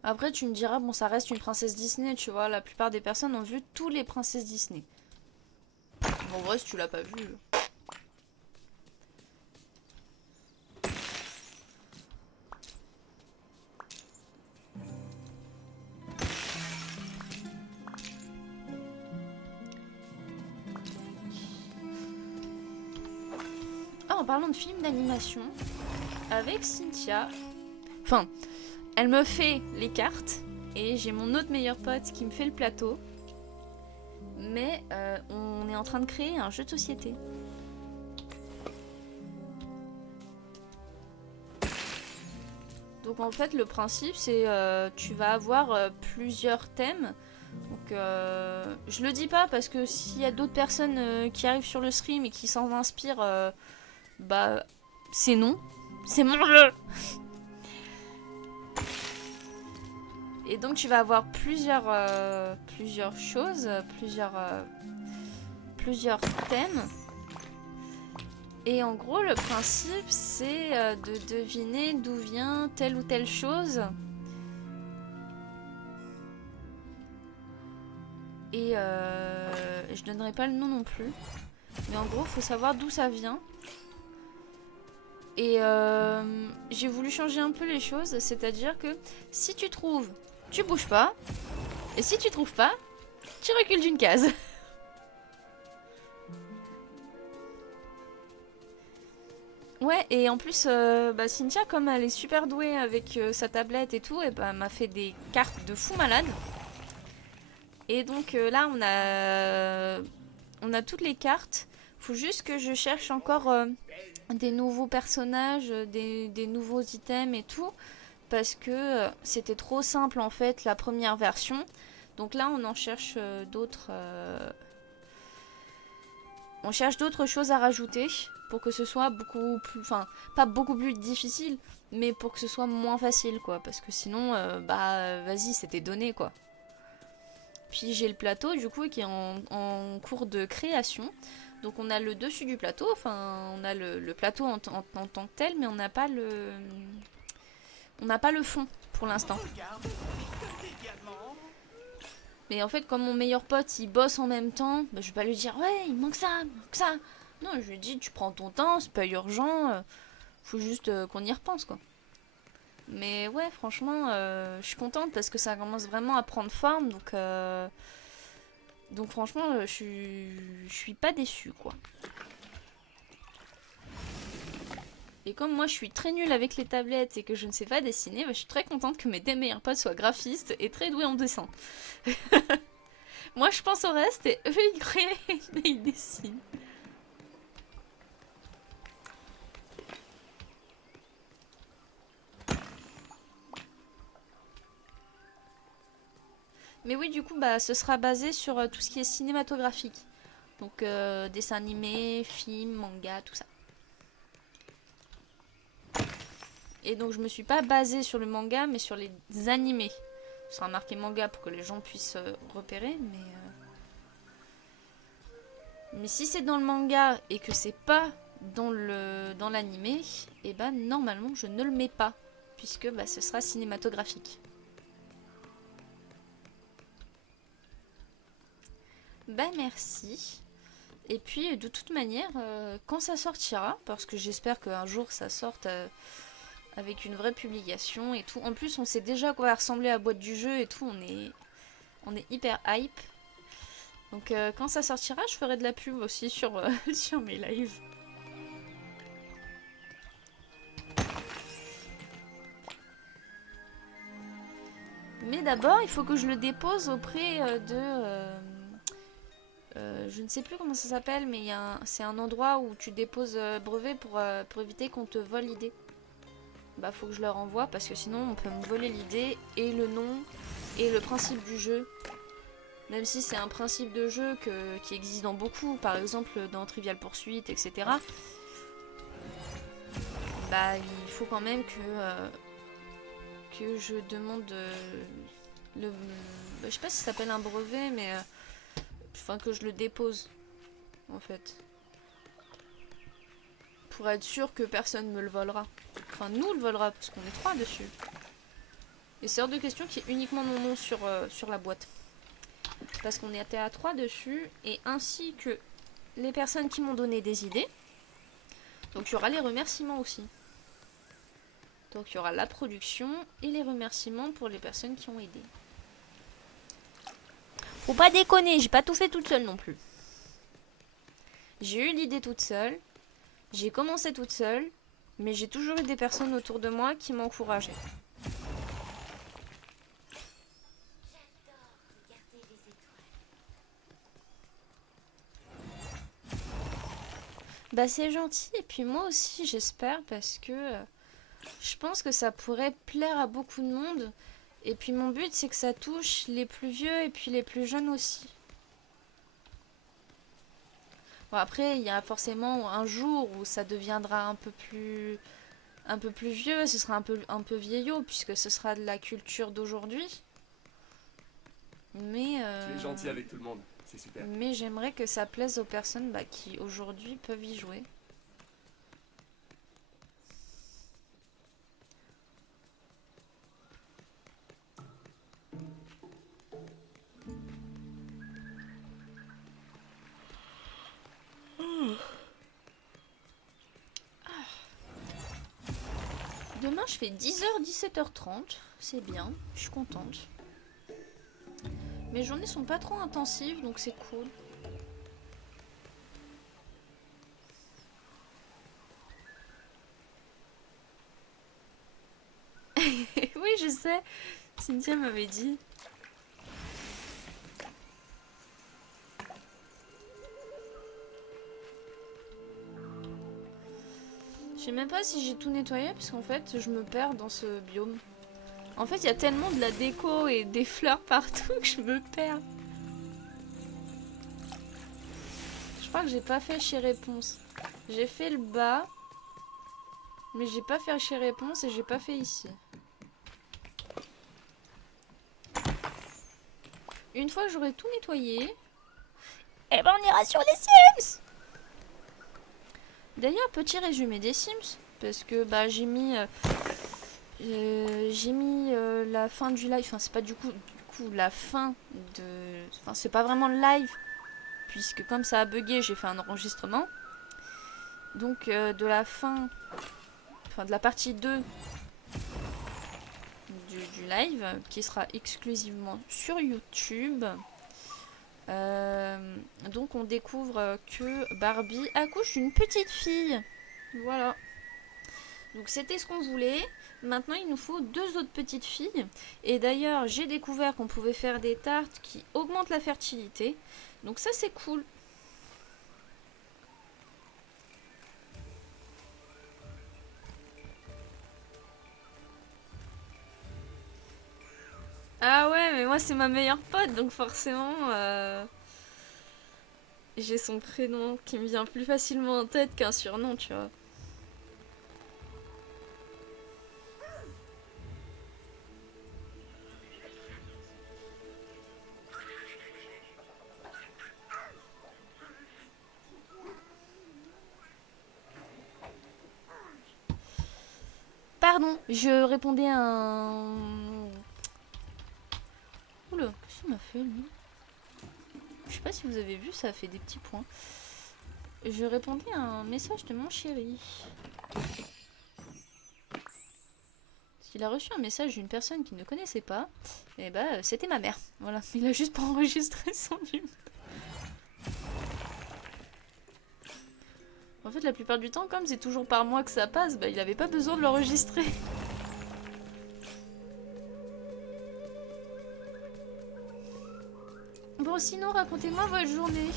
Après, tu me diras, bon, ça reste une princesse Disney, tu vois. La plupart des personnes ont vu tous les princesses Disney. Bon, en vrai, si tu l'as pas vu... Ah, en parlant de films d'animation, avec Cynthia... Enfin, elle me fait les cartes, et j'ai mon autre meilleur pote qui me fait le plateau. Mais on est en train de créer un jeu de société. Donc en fait le principe c'est tu vas avoir plusieurs thèmes. Donc je le dis pas parce que s'il y a d'autres personnes qui arrivent sur le stream et qui s'en inspirent, bah c'est non. C'est mon jeu. Et donc tu vas avoir plusieurs choses, plusieurs thèmes. Et en gros, le principe, c'est de deviner d'où vient telle ou telle chose. Et je donnerai pas le nom non plus. Mais en gros, il faut savoir d'où ça vient. Et j'ai voulu changer un peu les choses. C'est-à-dire que si tu trouves, tu bouges pas. Et si tu trouves pas, tu recules d'une case. Ouais, et en plus, Cynthia, comme elle est super douée avec sa tablette et tout, et bah, m'a fait des cartes de fou malade. Et donc là, on a toutes les cartes. Faut juste que je cherche encore des nouveaux personnages, des nouveaux items et tout. Parce que c'était trop simple en fait la première version. Donc là, on en cherche d'autres. On cherche d'autres choses à rajouter pour que ce soit beaucoup plus... Enfin, pas beaucoup plus difficile, mais pour que ce soit moins facile, quoi. Parce que sinon, vas-y, c'était donné, quoi. Puis j'ai le plateau, du coup, qui est en cours de création. Donc on a le dessus du plateau, enfin, on a le plateau en tant que tel, mais on n'a pas le... On n'a pas le fond, pour l'instant. Mais en fait, comme mon meilleur pote, il bosse en même temps, bah, je vais pas lui dire « Ouais, il manque ça, il manque ça !» Non, je lui dis « Tu prends ton temps, c'est pas urgent, faut juste qu'on y repense, quoi. » Mais ouais, franchement, je suis contente parce que ça commence vraiment à prendre forme, donc franchement, je suis pas déçue, quoi. Et comme moi je suis très nulle avec les tablettes et que je ne sais pas dessiner, bah, je suis très contente que mes deux meilleurs potes soient graphistes et très doués en dessin. Moi je pense au reste et eux ils créent et ils dessinent. Mais oui, du coup, bah, ce sera basé sur tout ce qui est cinématographique. Donc dessins animés, films, mangas, tout ça. Et donc je me suis pas basée sur le manga, mais sur les animés. Ce sera marqué manga pour que les gens puissent repérer, mais si c'est dans le manga et que c'est pas dans l'animé, et bah normalement je ne le mets pas, puisque bah, ce sera cinématographique. Bah merci. Et puis de toute manière, quand ça sortira, parce que j'espère qu'un jour ça sorte avec une vraie publication et tout. En plus on sait déjà à quoi va ressembler la boîte du jeu et tout, on est hyper hype. Donc quand ça sortira, je ferai de la pub aussi sur, sur mes lives. Mais d'abord, il faut que je le dépose auprès je ne sais plus comment ça s'appelle, mais c'est un endroit où tu déposes brevet pour éviter qu'on te vole l'idée. bah faut que je leur envoie parce que sinon on peut me voler l'idée et le nom et le principe du jeu. Même si c'est un principe de jeu qui existe dans beaucoup, par exemple dans Trivial Pursuit, etc. Bah il faut quand même que je demande je sais pas si ça s'appelle un brevet, mais enfin que je le dépose en fait. Pour être sûr que personne me le volera. Enfin nous le volera parce qu'on est 3 dessus. Et c'est hors de question qu'il y ait uniquement mon nom sur la boîte. Parce qu'on était à 3 dessus, et ainsi que les personnes qui m'ont donné des idées. Donc il y aura les remerciements aussi. Donc il y aura la production et les remerciements pour les personnes qui ont aidé. Faut pas déconner, j'ai pas tout fait toute seule non plus. J'ai eu l'idée toute seule, j'ai commencé toute seule, mais j'ai toujours eu des personnes autour de moi qui m'encourageaient. Bah c'est gentil, et puis moi aussi j'espère, parce que je pense que ça pourrait plaire à beaucoup de monde. Et puis mon but c'est que ça touche les plus vieux et puis les plus jeunes aussi. Bon après il y a forcément un jour où ça deviendra un peu plus vieux, ce sera un peu vieillot puisque ce sera de la culture d'aujourd'hui. Mais Tu es gentil avec tout le monde, c'est super. mais j'aimerais que ça plaise aux personnes qui aujourd'hui peuvent y jouer. Demain je fais 10h, 17h30, c'est bien, je suis contente. Mes journées sont pas trop intensives donc c'est cool. Oui je sais, Cynthia m'avait dit. Je sais même pas si j'ai tout nettoyé parce qu'en fait je me perds dans ce biome. En fait il y a tellement de la déco et des fleurs partout que je me perds. Je crois que j'ai pas fait chez Réponse. J'ai fait le bas. Mais j'ai pas fait chez Réponse et j'ai pas fait ici. Une fois que j'aurai tout nettoyé, eh ben on ira sur les Sims. D'ailleurs, petit résumé des Sims, parce que bah j'ai mis la fin du live, enfin c'est pas du coup la fin de, enfin c'est pas vraiment le live, puisque comme ça a bugué, j'ai fait un enregistrement. Donc de la fin, enfin de la partie 2 du live, qui sera exclusivement sur YouTube. Donc on découvre que Barbie accouche d'une petite fille. Voilà. Donc c'était ce qu'on voulait. Maintenant il nous faut 2 autres petites filles. Et d'ailleurs j'ai découvert qu'on pouvait faire des tartes qui augmentent la fertilité. Donc ça c'est cool. Ah ouais, mais moi c'est ma meilleure pote, donc forcément j'ai son prénom qui me vient plus facilement en tête qu'un surnom, tu vois. Pardon, je répondais à un... Oula, qu'est-ce que ça m'a fait lui? Je sais pas si vous avez vu, ça a fait des petits points. Je répondais à un message de mon chéri. Il a reçu un message d'une personne qu'il ne connaissait pas. Et bah c'était ma mère. Voilà, il a juste pas enregistré son numéro. En fait la plupart du temps, comme c'est toujours par moi que ça passe, bah il avait pas besoin de l'enregistrer. Bon sinon racontez-moi votre journée.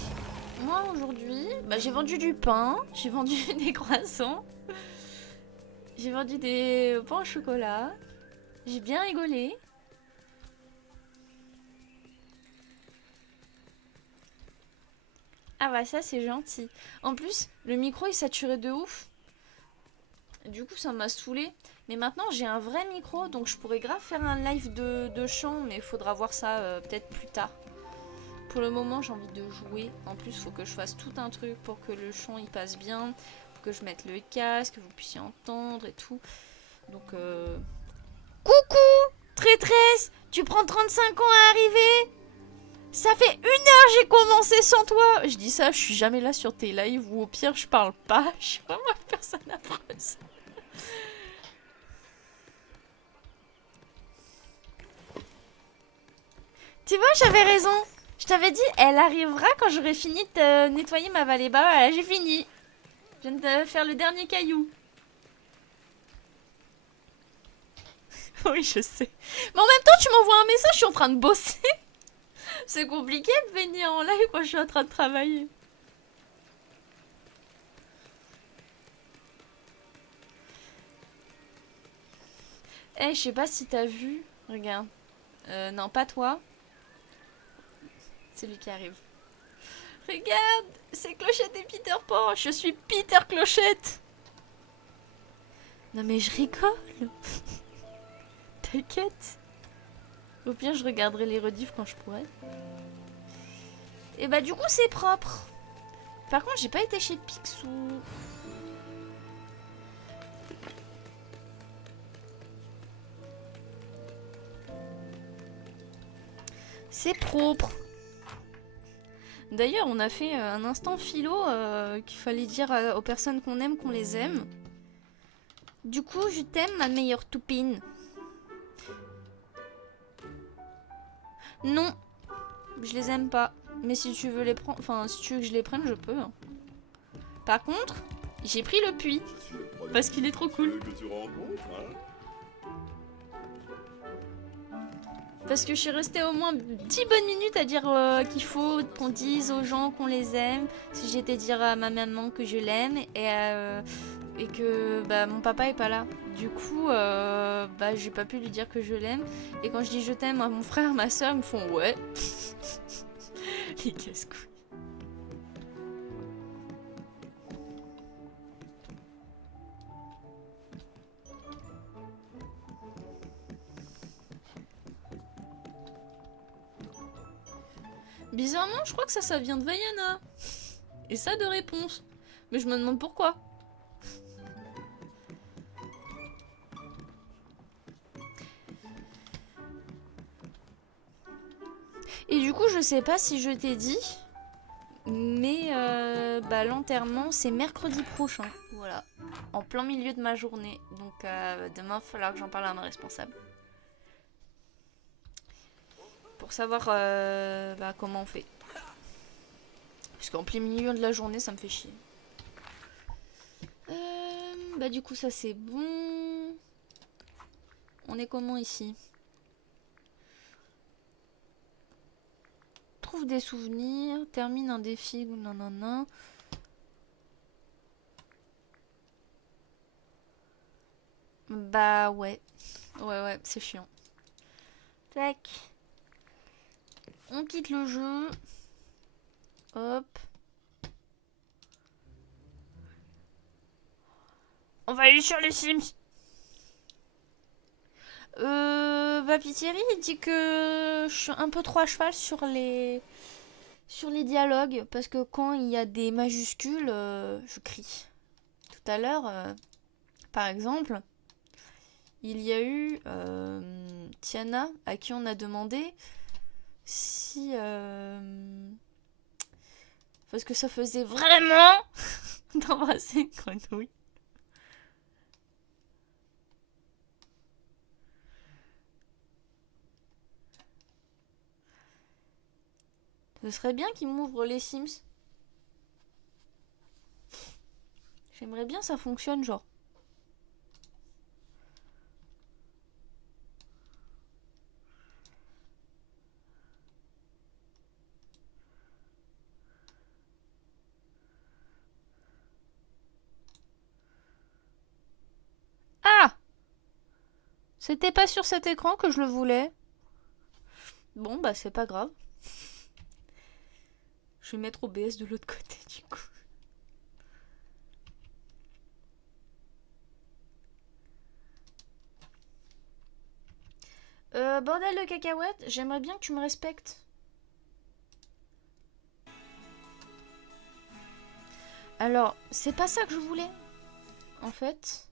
Moi aujourd'hui, bah, j'ai vendu du pain, j'ai vendu des croissants. J'ai vendu des pains au chocolat. J'ai bien rigolé. Ah bah ça c'est gentil. En plus, le micro il saturait de ouf. Du coup ça m'a saoulé. Mais maintenant j'ai un vrai micro, donc je pourrais grave faire un live de chant, mais il faudra voir ça peut-être plus tard. Pour le moment j'ai envie de jouer. En plus il faut que je fasse tout un truc pour que le chant il passe bien. Faut que je mette le casque, que vous puissiez entendre et tout. Donc Coucou traîtresse, tu prends 35 ans à arriver. Ça fait 1 heure j'ai commencé sans toi. Je dis ça, je suis jamais là sur tes lives ou au pire je parle pas. Je suis vraiment une personne affreuse. Tu vois, j'avais raison. Je t'avais dit, elle arrivera quand j'aurai fini de nettoyer ma vallée. Bah voilà, j'ai fini. Je viens de faire le dernier caillou. Oui, je sais. Mais en même temps, tu m'envoies un message, je suis en train de bosser. C'est compliqué de venir en live quand je suis en train de travailler. Eh, je sais pas si t'as vu. Regarde. Non, pas toi. C'est lui qui arrive. Regarde, c'est Clochette et Peter Pan. Je suis Peter Clochette. Non mais je rigole. T'inquiète. Au pire, je regarderai les rediffs quand je pourrai. Et bah du coup, c'est propre. Par contre, j'ai pas été chez Picsou. C'est propre. D'ailleurs, on a fait un instant philo qu'il fallait dire aux personnes qu'on les aime. Du coup, je t'aime, ma meilleure toupine. Non, je les aime pas. Mais si tu veux les prendre, enfin, si tu veux que je les prenne, je peux. Par contre, j'ai pris le puits parce qu'il est trop cool. Parce que je suis restée au moins 10 bonnes minutes à dire qu'il faut qu'on dise aux gens qu'on les aime. Si j'étais dire à ma maman que je l'aime et que bah, mon papa est pas là. Du coup, bah, j'ai pas pu lui dire que je l'aime. Et quand je dis je t'aime à mon frère, ma soeur, ils me font ouais. Les casse-couilles. Bizarrement, je crois que ça vient de Vaiana. Et ça de réponse. Mais je me demande pourquoi. Et du coup, je sais pas si je t'ai dit, mais bah, l'enterrement, c'est mercredi prochain. Voilà. En plein milieu de ma journée. Donc demain, il va falloir que j'en parle à ma responsable. Pour savoir bah, comment on fait. Parce qu'en plein milieu de la journée, ça me fait chier. Bah du coup, ça c'est bon. On est comment ici? Trouve des souvenirs, termine un défi, nanana. Bah ouais. Ouais, c'est chiant. Tac. On quitte le jeu. Hop. On va aller sur les Sims. Papy Thierry, il dit que je suis un peu trop à cheval sur les dialogues. Parce que quand il y a des majuscules, je crie. Tout à l'heure, par exemple, il y a eu Tiana à qui on a demandé si... parce que ça faisait vraiment d'embrasser une grenouille. Ce serait bien qu'il m'ouvre les Sims. J'aimerais bien ça fonctionne, genre. C'était pas sur cet écran que je le voulais. Bon, bah c'est pas grave. Je vais mettre OBS de l'autre côté du coup. Bordel de cacahuètes, j'aimerais bien que tu me respectes. Alors, c'est pas ça que je voulais. En fait,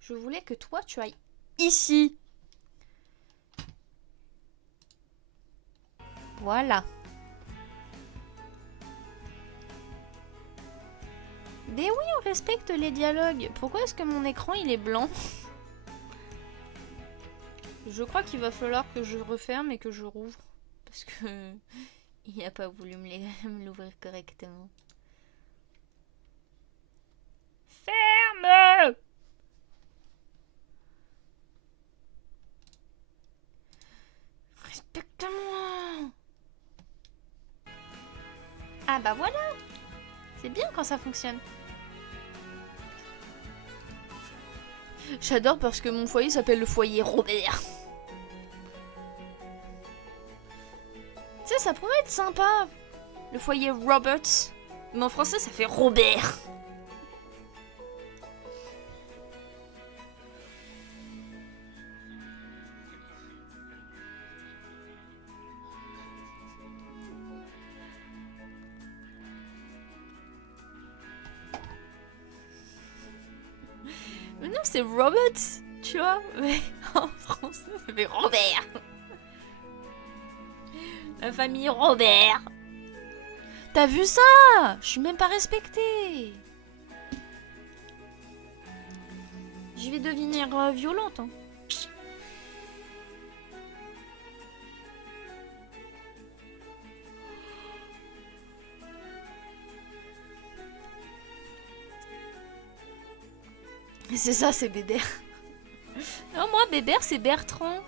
je voulais que toi tu ailles ici. Voilà. Mais oui, on respecte les dialogues. Pourquoi est-ce que mon écran il est blanc? Je crois qu'il va falloir que je referme et que je rouvre. Parce que il n'a pas voulu me l'ouvrir correctement. Ferme! Respecte-moi! Ah bah voilà! C'est bien quand ça fonctionne. J'adore parce que mon foyer s'appelle le foyer Robert. Tu sais, ça pourrait être sympa. Le foyer Roberts. Mais en français, ça fait Robert. Mais non, c'est Roberts, tu vois. Mais en français, ça fait Robert. La famille Robert. T'as vu ça? Je suis même pas respectée. Je vais devenir violente. Hein. C'est ça, c'est Bébert. Non, moi, Bébert, c'est Bertrand.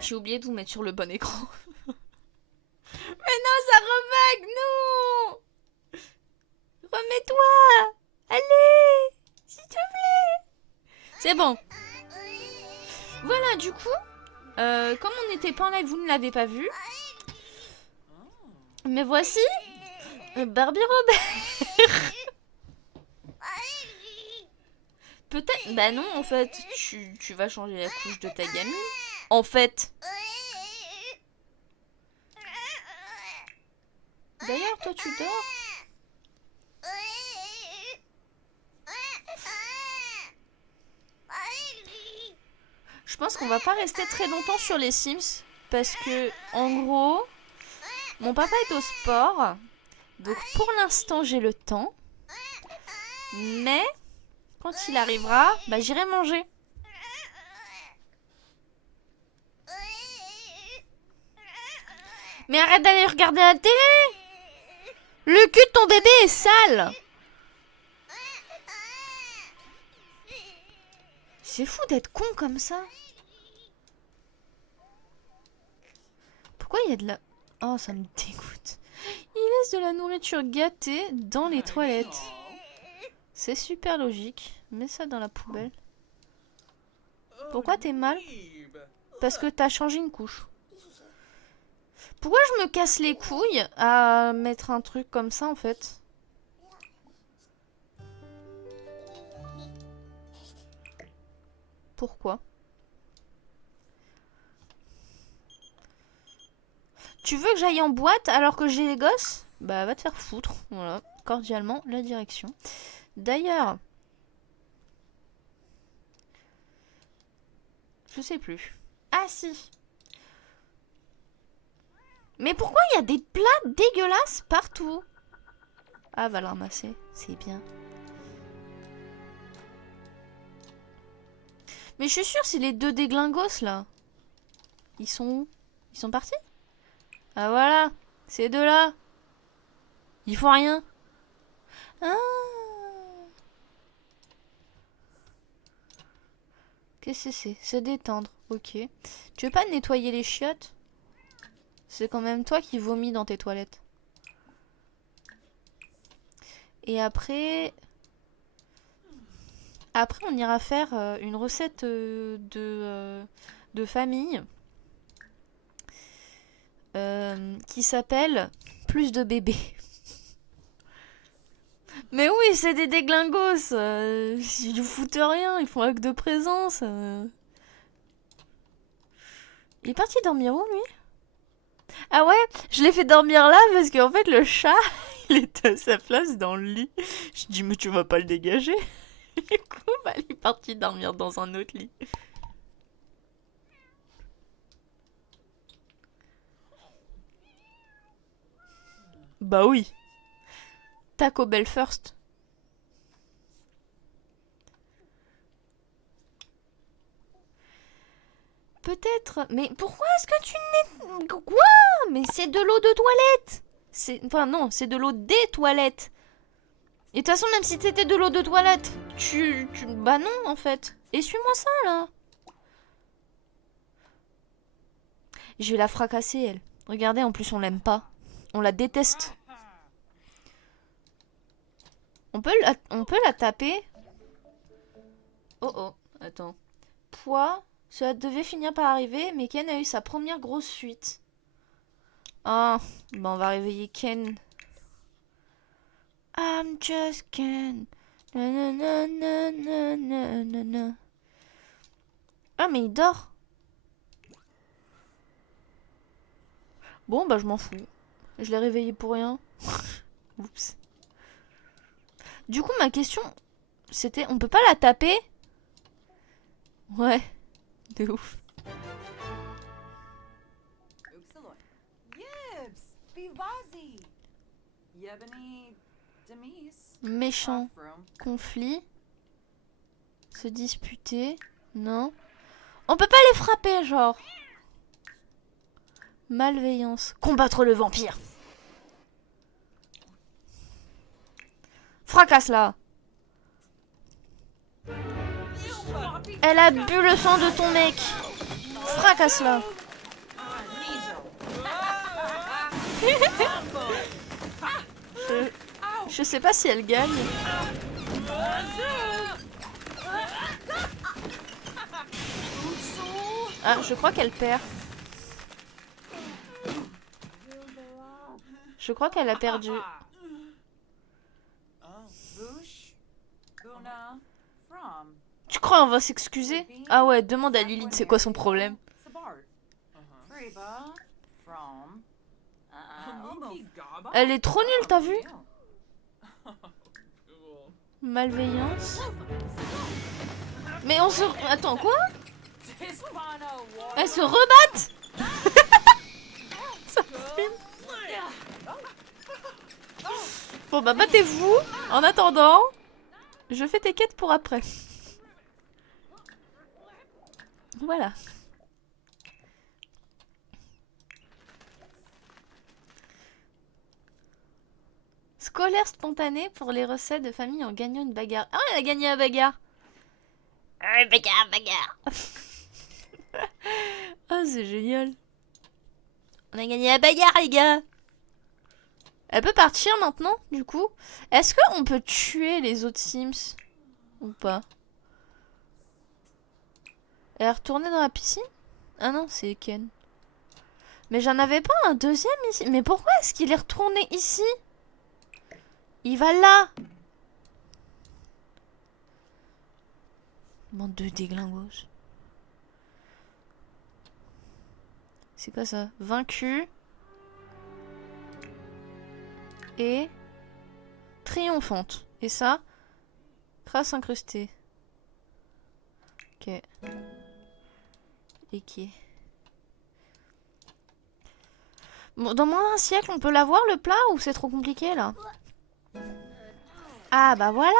J'ai oublié de vous mettre sur le bon écran. Mais non, ça rebug, non! Remets-toi! Allez! S'il te plaît! C'est bon. Voilà, du coup, comme on n'était pas en live, vous ne l'avez pas vu. Mais voici Barbie Robert. Peut-être... Bah non, en fait, tu vas changer la couche de ta gamine. En fait. D'ailleurs, toi, tu dors? Je pense qu'on va pas rester très longtemps sur les Sims. Parce que, en gros, mon papa est au sport. Donc, pour l'instant, j'ai le temps. Mais, quand il arrivera, bah, j'irai manger. Mais arrête d'aller regarder la télé! Le cul de ton bébé est sale! C'est fou d'être con comme ça. Pourquoi il y a de la... Oh, ça me dégoûte. Il laisse de la nourriture gâtée dans les toilettes. C'est super logique. Mets ça dans la poubelle. Pourquoi t'es mal? Parce que t'as changé une couche. Pourquoi je me casse les couilles à mettre un truc comme ça en fait? Pourquoi? Tu veux que j'aille en boîte alors que j'ai les gosses? Bah va te faire foutre. Voilà, cordialement la direction. D'ailleurs, je sais plus. Ah si. Mais pourquoi il y a des plats dégueulasses partout? Ah, va le ramasser, c'est bien. Mais je suis sûre, c'est les deux déglingos là. Ils sont où? Ils sont partis? Ah voilà, ces deux-là. Ils font rien. Ah. Qu'est-ce que c'est? Se détendre. Ok. Tu veux pas nettoyer les chiottes? C'est quand même toi qui vomis dans tes toilettes. Et après... Après, on ira faire une recette de famille. Qui s'appelle plus de bébés. Mais oui, c'est des déglingos. Ils nous foutent rien, ils font acte de présence. Il est parti dormir où, lui? Ah ouais, je l'ai fait dormir là parce qu'en fait, le chat, il était à sa place dans le lit. Je dis, mais tu vas pas le dégager? Du coup, bah, il est parti dormir dans un autre lit. Bah oui. Taco Bell first. Peut-être. Mais pourquoi est-ce que tu n'es... Quoi? Mais c'est de l'eau de toilette. Enfin non, c'est de l'eau des toilettes. Et de toute façon, même si c'était de l'eau de toilette, Bah non, en fait. Essuie-moi ça, là. Je vais la fracasser, elle. Regardez, en plus, on l'aime pas. On la déteste. On peut la taper. Oh oh, attends. Poids. Cela devait finir par arriver, mais Ken a eu sa première grosse fuite. Ah, bah on va réveiller Ken. I'm just Ken. Na, na, na, na, na, na, na, na. Ah, mais il dort. Bon, bah je m'en fous. Je l'ai réveillé pour rien. Oups. Du coup, ma question, c'était, on peut pas la taper? Ouais, de ouf. Yibs, Vivazi. Yebony, Demise. Méchant. Conflit. Se disputer. Non. On peut pas les frapper, genre. Malveillance. Combattre le vampire. Fracasse-la. Elle a bu le sang de ton mec. Fracasse-la. Je sais pas si elle gagne. Ah, je crois qu'elle perd. Je crois qu'elle a perdu. Tu crois on va s'excuser? Ah ouais, demande à Lilith c'est quoi son problème. Elle est trop nulle, t'as vu? Malveillance. Mais on se... Attends, quoi? Elles se rebattent. Ça fume. Bon bah battez-vous. En attendant, je fais tes quêtes pour après. Voilà. Scolaire spontané pour les recettes de famille en gagnant une bagarre. Ah, elle a gagné la bagarre. Bagarre. Oh, c'est génial. On a gagné la bagarre, les gars. Elle peut partir maintenant, du coup. Est-ce qu'on peut tuer les autres Sims? Ou pas? Elle est retournée dans la piscine? Ah non, c'est Ken. Mais j'en avais pas un deuxième ici. Mais pourquoi est-ce qu'il est retourné ici? Il va là. Bande de déglingos. C'est quoi ça? Vaincu. Et triomphante. Et ça, crasse incrustée. Ok. Et qui est... Bon, dans moins d'un siècle, on peut l'avoir le plat ou c'est trop compliqué là? Ah bah voilà.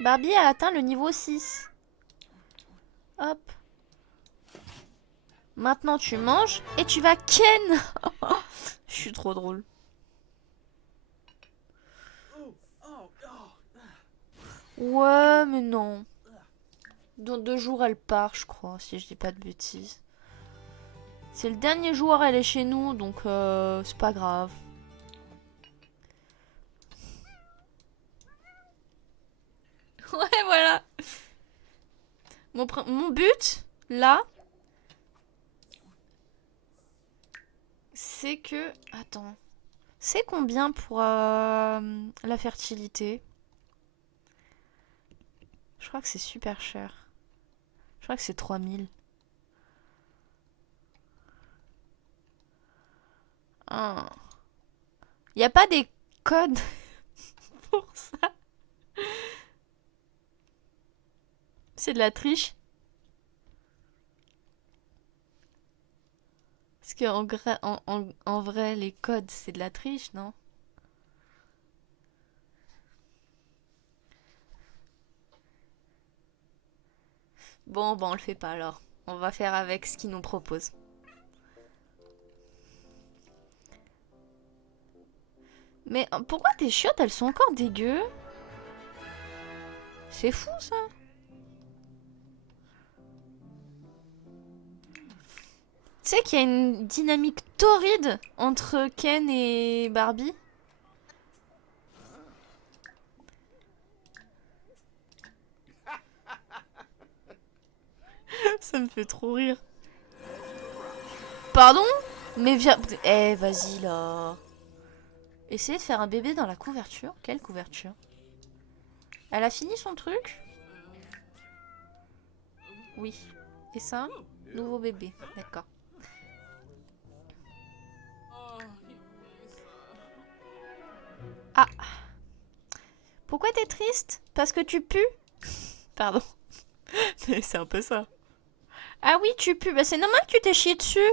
Barbie a atteint le niveau 6. Hop. Maintenant tu manges et tu vas ken. Je suis trop drôle. Ouais, mais non. Dans 2 jours, elle part, je crois, si je dis pas de bêtises. C'est le dernier jour, elle est chez nous, donc c'est pas grave. Ouais, voilà. Mon but, là, c'est que... Attends. C'est combien pour la fertilité? Je crois que c'est super cher. Je crois que c'est 3000. Ah. Y a pas des codes pour ça? C'est de la triche. Parce que en vrai, les codes, c'est de la triche, non? Bon, on le fait pas alors. On va faire avec ce qu'ils nous proposent. Mais pourquoi tes chiottes, elles sont encore dégueu? C'est fou, ça. Tu sais qu'il y a une dynamique torride entre Ken et Barbie? Ça me fait trop rire. Pardon? Mais viens... Eh, vas-y, là. Essayez de faire un bébé dans la couverture. Quelle couverture? Elle a fini son truc? Oui. Et ça? Nouveau bébé. D'accord. Ah. Pourquoi t'es triste? Parce que tu pues? Pardon. Mais c'est un peu ça. Ah oui, tu pues. Bah c'est normal que tu t'es chié dessus.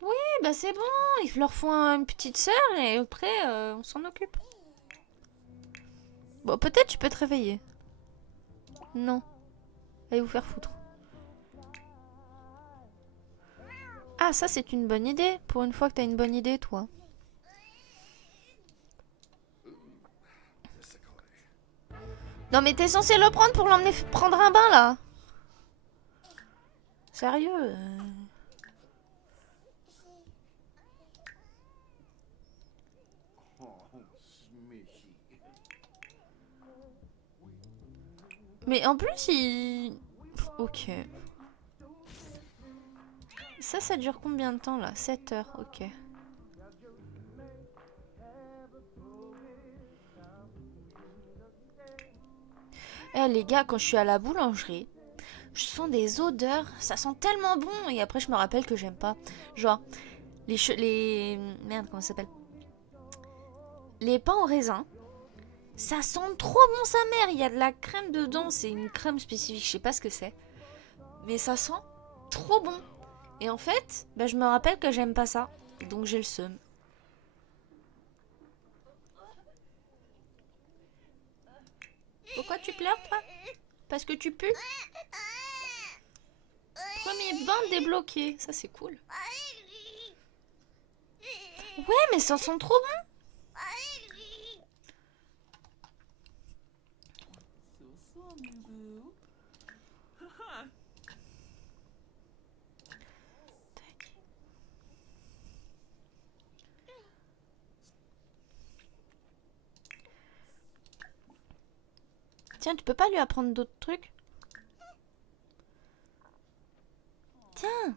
Oui, bah c'est bon. Ils leur font une petite sœur et après, on s'en occupe. Bon, peut-être tu peux te réveiller. Non. Allez vous faire foutre. Ah, ça c'est une bonne idée. Pour une fois que t'as une bonne idée, toi. Non mais t'es censé le prendre pour l'emmener prendre un bain, là. Sérieux Mais en plus, il... Ok. Ça dure combien de temps, là? 7 heures, ok. Eh les gars, quand je suis à la boulangerie, je sens des odeurs, ça sent tellement bon. Et après, je me rappelle que j'aime pas. Genre, Merde, comment ça s'appelle? Les pains au raisin. Ça sent trop bon sa mère. Il y a de la crème dedans. C'est une crème spécifique, je sais pas ce que c'est. Mais ça sent trop bon. Et en fait, bah, je me rappelle que j'aime pas ça. Donc j'ai le seum. Pourquoi tu pleures, toi? Parce que tu pues? Premier bain débloqué. Ça, c'est cool. Ouais, mais ça sent trop bon. Tiens, tu peux pas lui apprendre d'autres trucs? Tiens!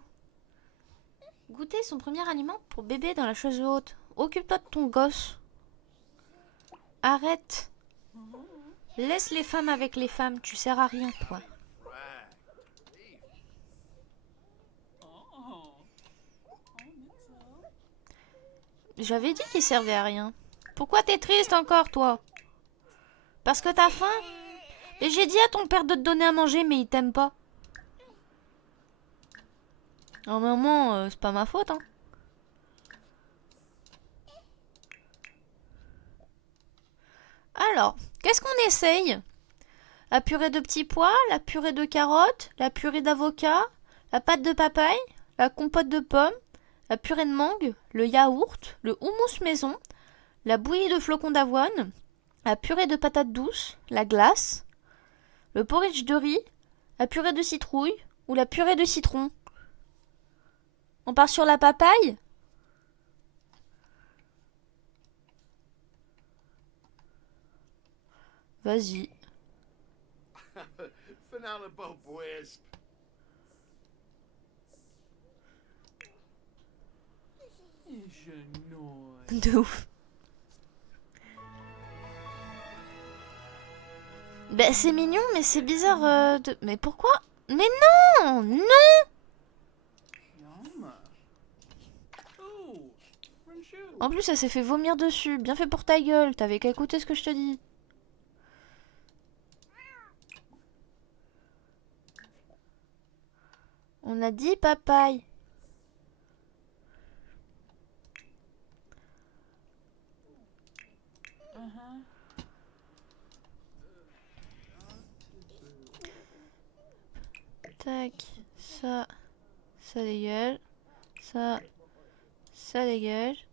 Goûter son premier aliment pour bébé dans la chaise haute. Occupe-toi de ton gosse. Arrête. Laisse les femmes avec les femmes. Tu sers à rien, toi. J'avais dit qu'il servait à rien. Pourquoi t'es triste encore, toi? Parce que t'as faim? Et j'ai dit à ton père de te donner à manger, mais il t'aime pas. En maman, c'est pas ma faute, hein. Alors, qu'est-ce qu'on essaye? La purée de petits pois, la purée de carottes, la purée d'avocat, la pâte de papaye, la compote de pommes, la purée de mangue, le yaourt, le houmous maison, la bouillie de flocons d'avoine, la purée de patates douces, la glace, le porridge de riz, la purée de citrouille ou la purée de citron. On part sur la papaye? Vas-y. Finale wisp. De ouf. Bah c'est mignon mais c'est bizarre Mais pourquoi? Mais non! Non! En plus elle s'est fait vomir dessus. Bien fait pour ta gueule. T'avais qu'à écouter ce que je te dis. On a dit papaye. Tac, ça dégage. Ça dégage.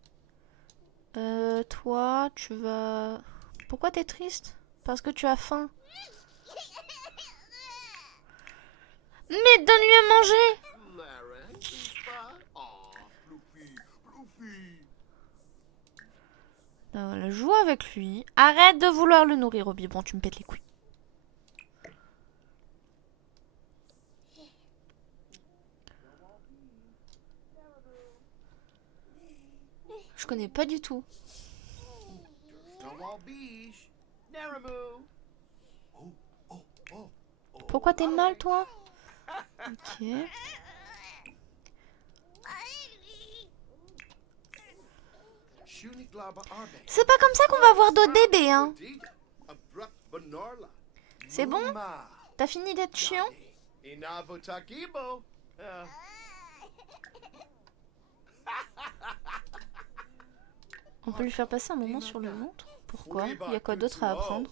Toi, tu vas... Pourquoi t'es triste? Parce que tu as faim. Mais donne-lui à manger! Voilà, joue avec lui. Arrête de vouloir le nourrir au biberon, tu me pètes les couilles. Je connais pas du tout. Pourquoi t'es mal, toi? Ok. C'est pas comme ça qu'on va voir d'autres bébés, hein. C'est bon? T'as fini d'être chiant? On peut lui faire passer un moment sur le ventre? Pourquoi? Il y a quoi d'autre à apprendre?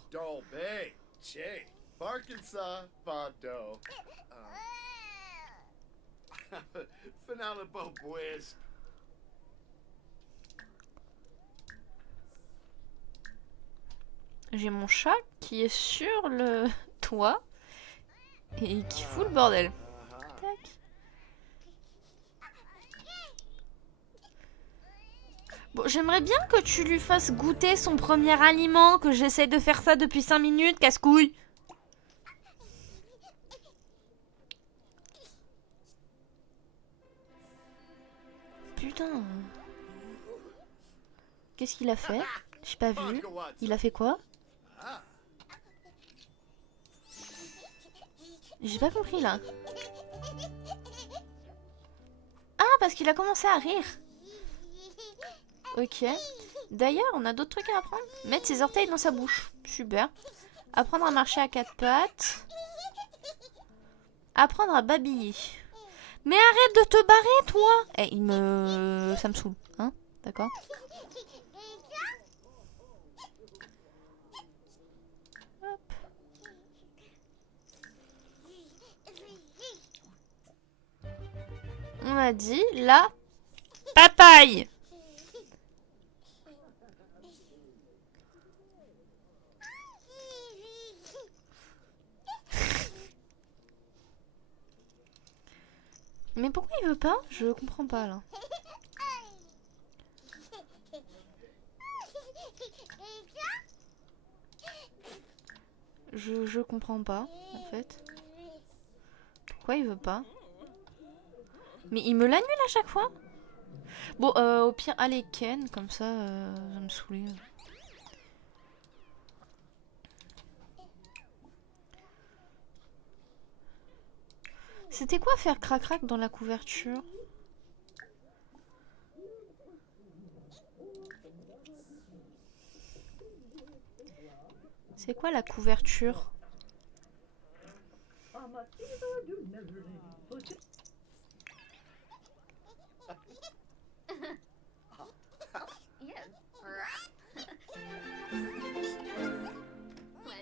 J'ai mon chat qui est sur le toit et qui fout le bordel. Tac. Bon, j'aimerais bien que tu lui fasses goûter son premier aliment, que j'essaie de faire ça depuis 5 minutes, casse-couille. Putain. Qu'est-ce qu'il a fait? J'ai pas vu. Il a fait quoi? J'ai pas compris là. Ah, parce qu'il a commencé à rire. Ok. D'ailleurs, on a d'autres trucs à apprendre. Mettre ses orteils dans sa bouche. Super. Apprendre à marcher à 4 pattes. Apprendre à babiller. Mais arrête de te barrer, toi! Eh, ça me saoule, hein? D'accord? Hop. On a dit la papaye! Mais pourquoi il veut pas? Je comprends pas là. Je comprends pas en fait. Pourquoi il veut pas? Mais il me l'annule à chaque fois? Bon, au pire, allez Ken, comme ça, ça me saoulait. C'était quoi faire crac-crac dans la couverture? C'est quoi la couverture?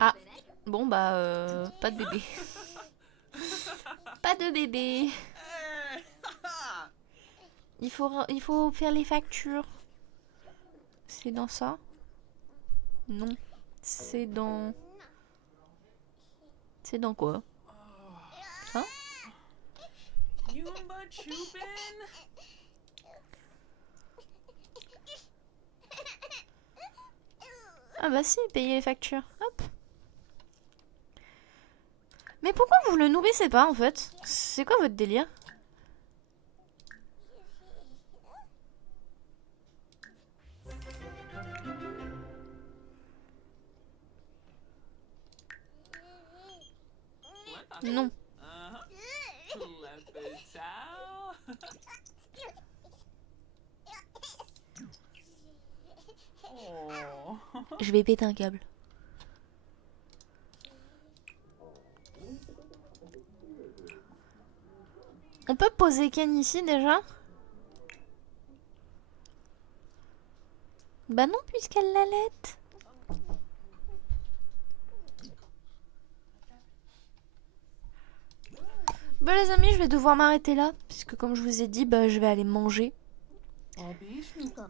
Ah, bon bah, pas de bébé. Pas de bébé. Il faut faire les factures. C'est dans ça? Non. C'est dans... C'est dans quoi? Ça? Yumba Chupin? Ah bah si, payer les factures. Hop. Mais pourquoi vous le nourrissez pas en fait? C'est quoi votre délire? Non. Oh. Je vais péter un câble. On peut poser Ken ici déjà? Bah non, puisqu'elle l'allaite. Bah les amis, je vais devoir m'arrêter là. Puisque comme je vous ai dit, bah je vais aller manger.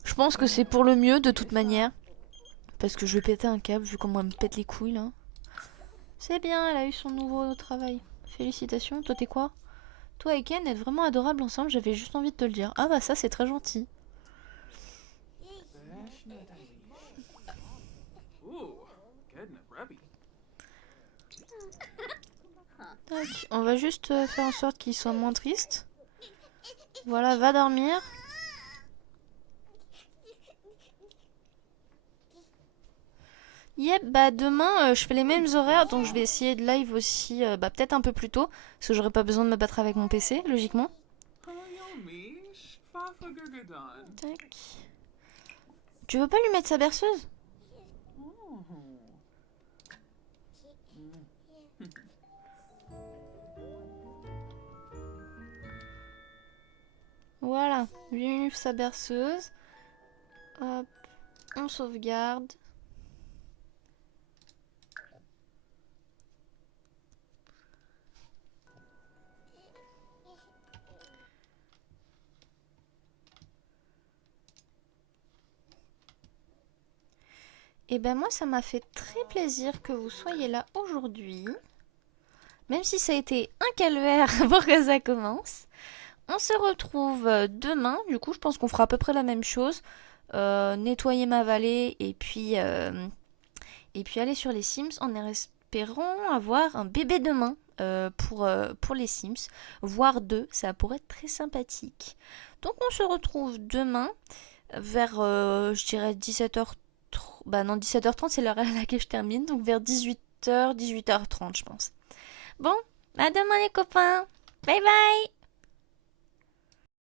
Je pense que c'est pour le mieux de toute manière. Parce que je vais péter un câble vu comment elle me pète les couilles là. C'est bien, elle a eu son nouveau travail. Félicitations, toi t'es quoi? Toi et Ken êtes vraiment adorables ensemble, j'avais juste envie de te le dire. Ah bah ça c'est très gentil. Tac, on va juste faire en sorte qu'il soit moins triste. Voilà, va dormir. Yep, bah demain je fais les mêmes horaires, donc je vais essayer de live aussi, bah peut-être un peu plus tôt, parce que j'aurai pas besoin de me battre avec mon PC, logiquement. Tac. Tu veux pas lui mettre sa berceuse? Voilà, lui met sa berceuse. Hop, on sauvegarde. Et ben moi ça m'a fait très plaisir que vous soyez là aujourd'hui. Même si ça a été un calvaire pour que ça commence. On se retrouve demain, du coup je pense qu'on fera à peu près la même chose. Nettoyer ma vallée et puis aller sur les Sims en espérant avoir un bébé demain pour les Sims. Voire deux, ça pourrait être très sympathique. Donc on se retrouve demain vers je dirais 17h30. Bah non, 17h30 c'est l'heure à laquelle je termine, donc vers 18h, 18h30 je pense. Bon, à demain les copains. Bye bye.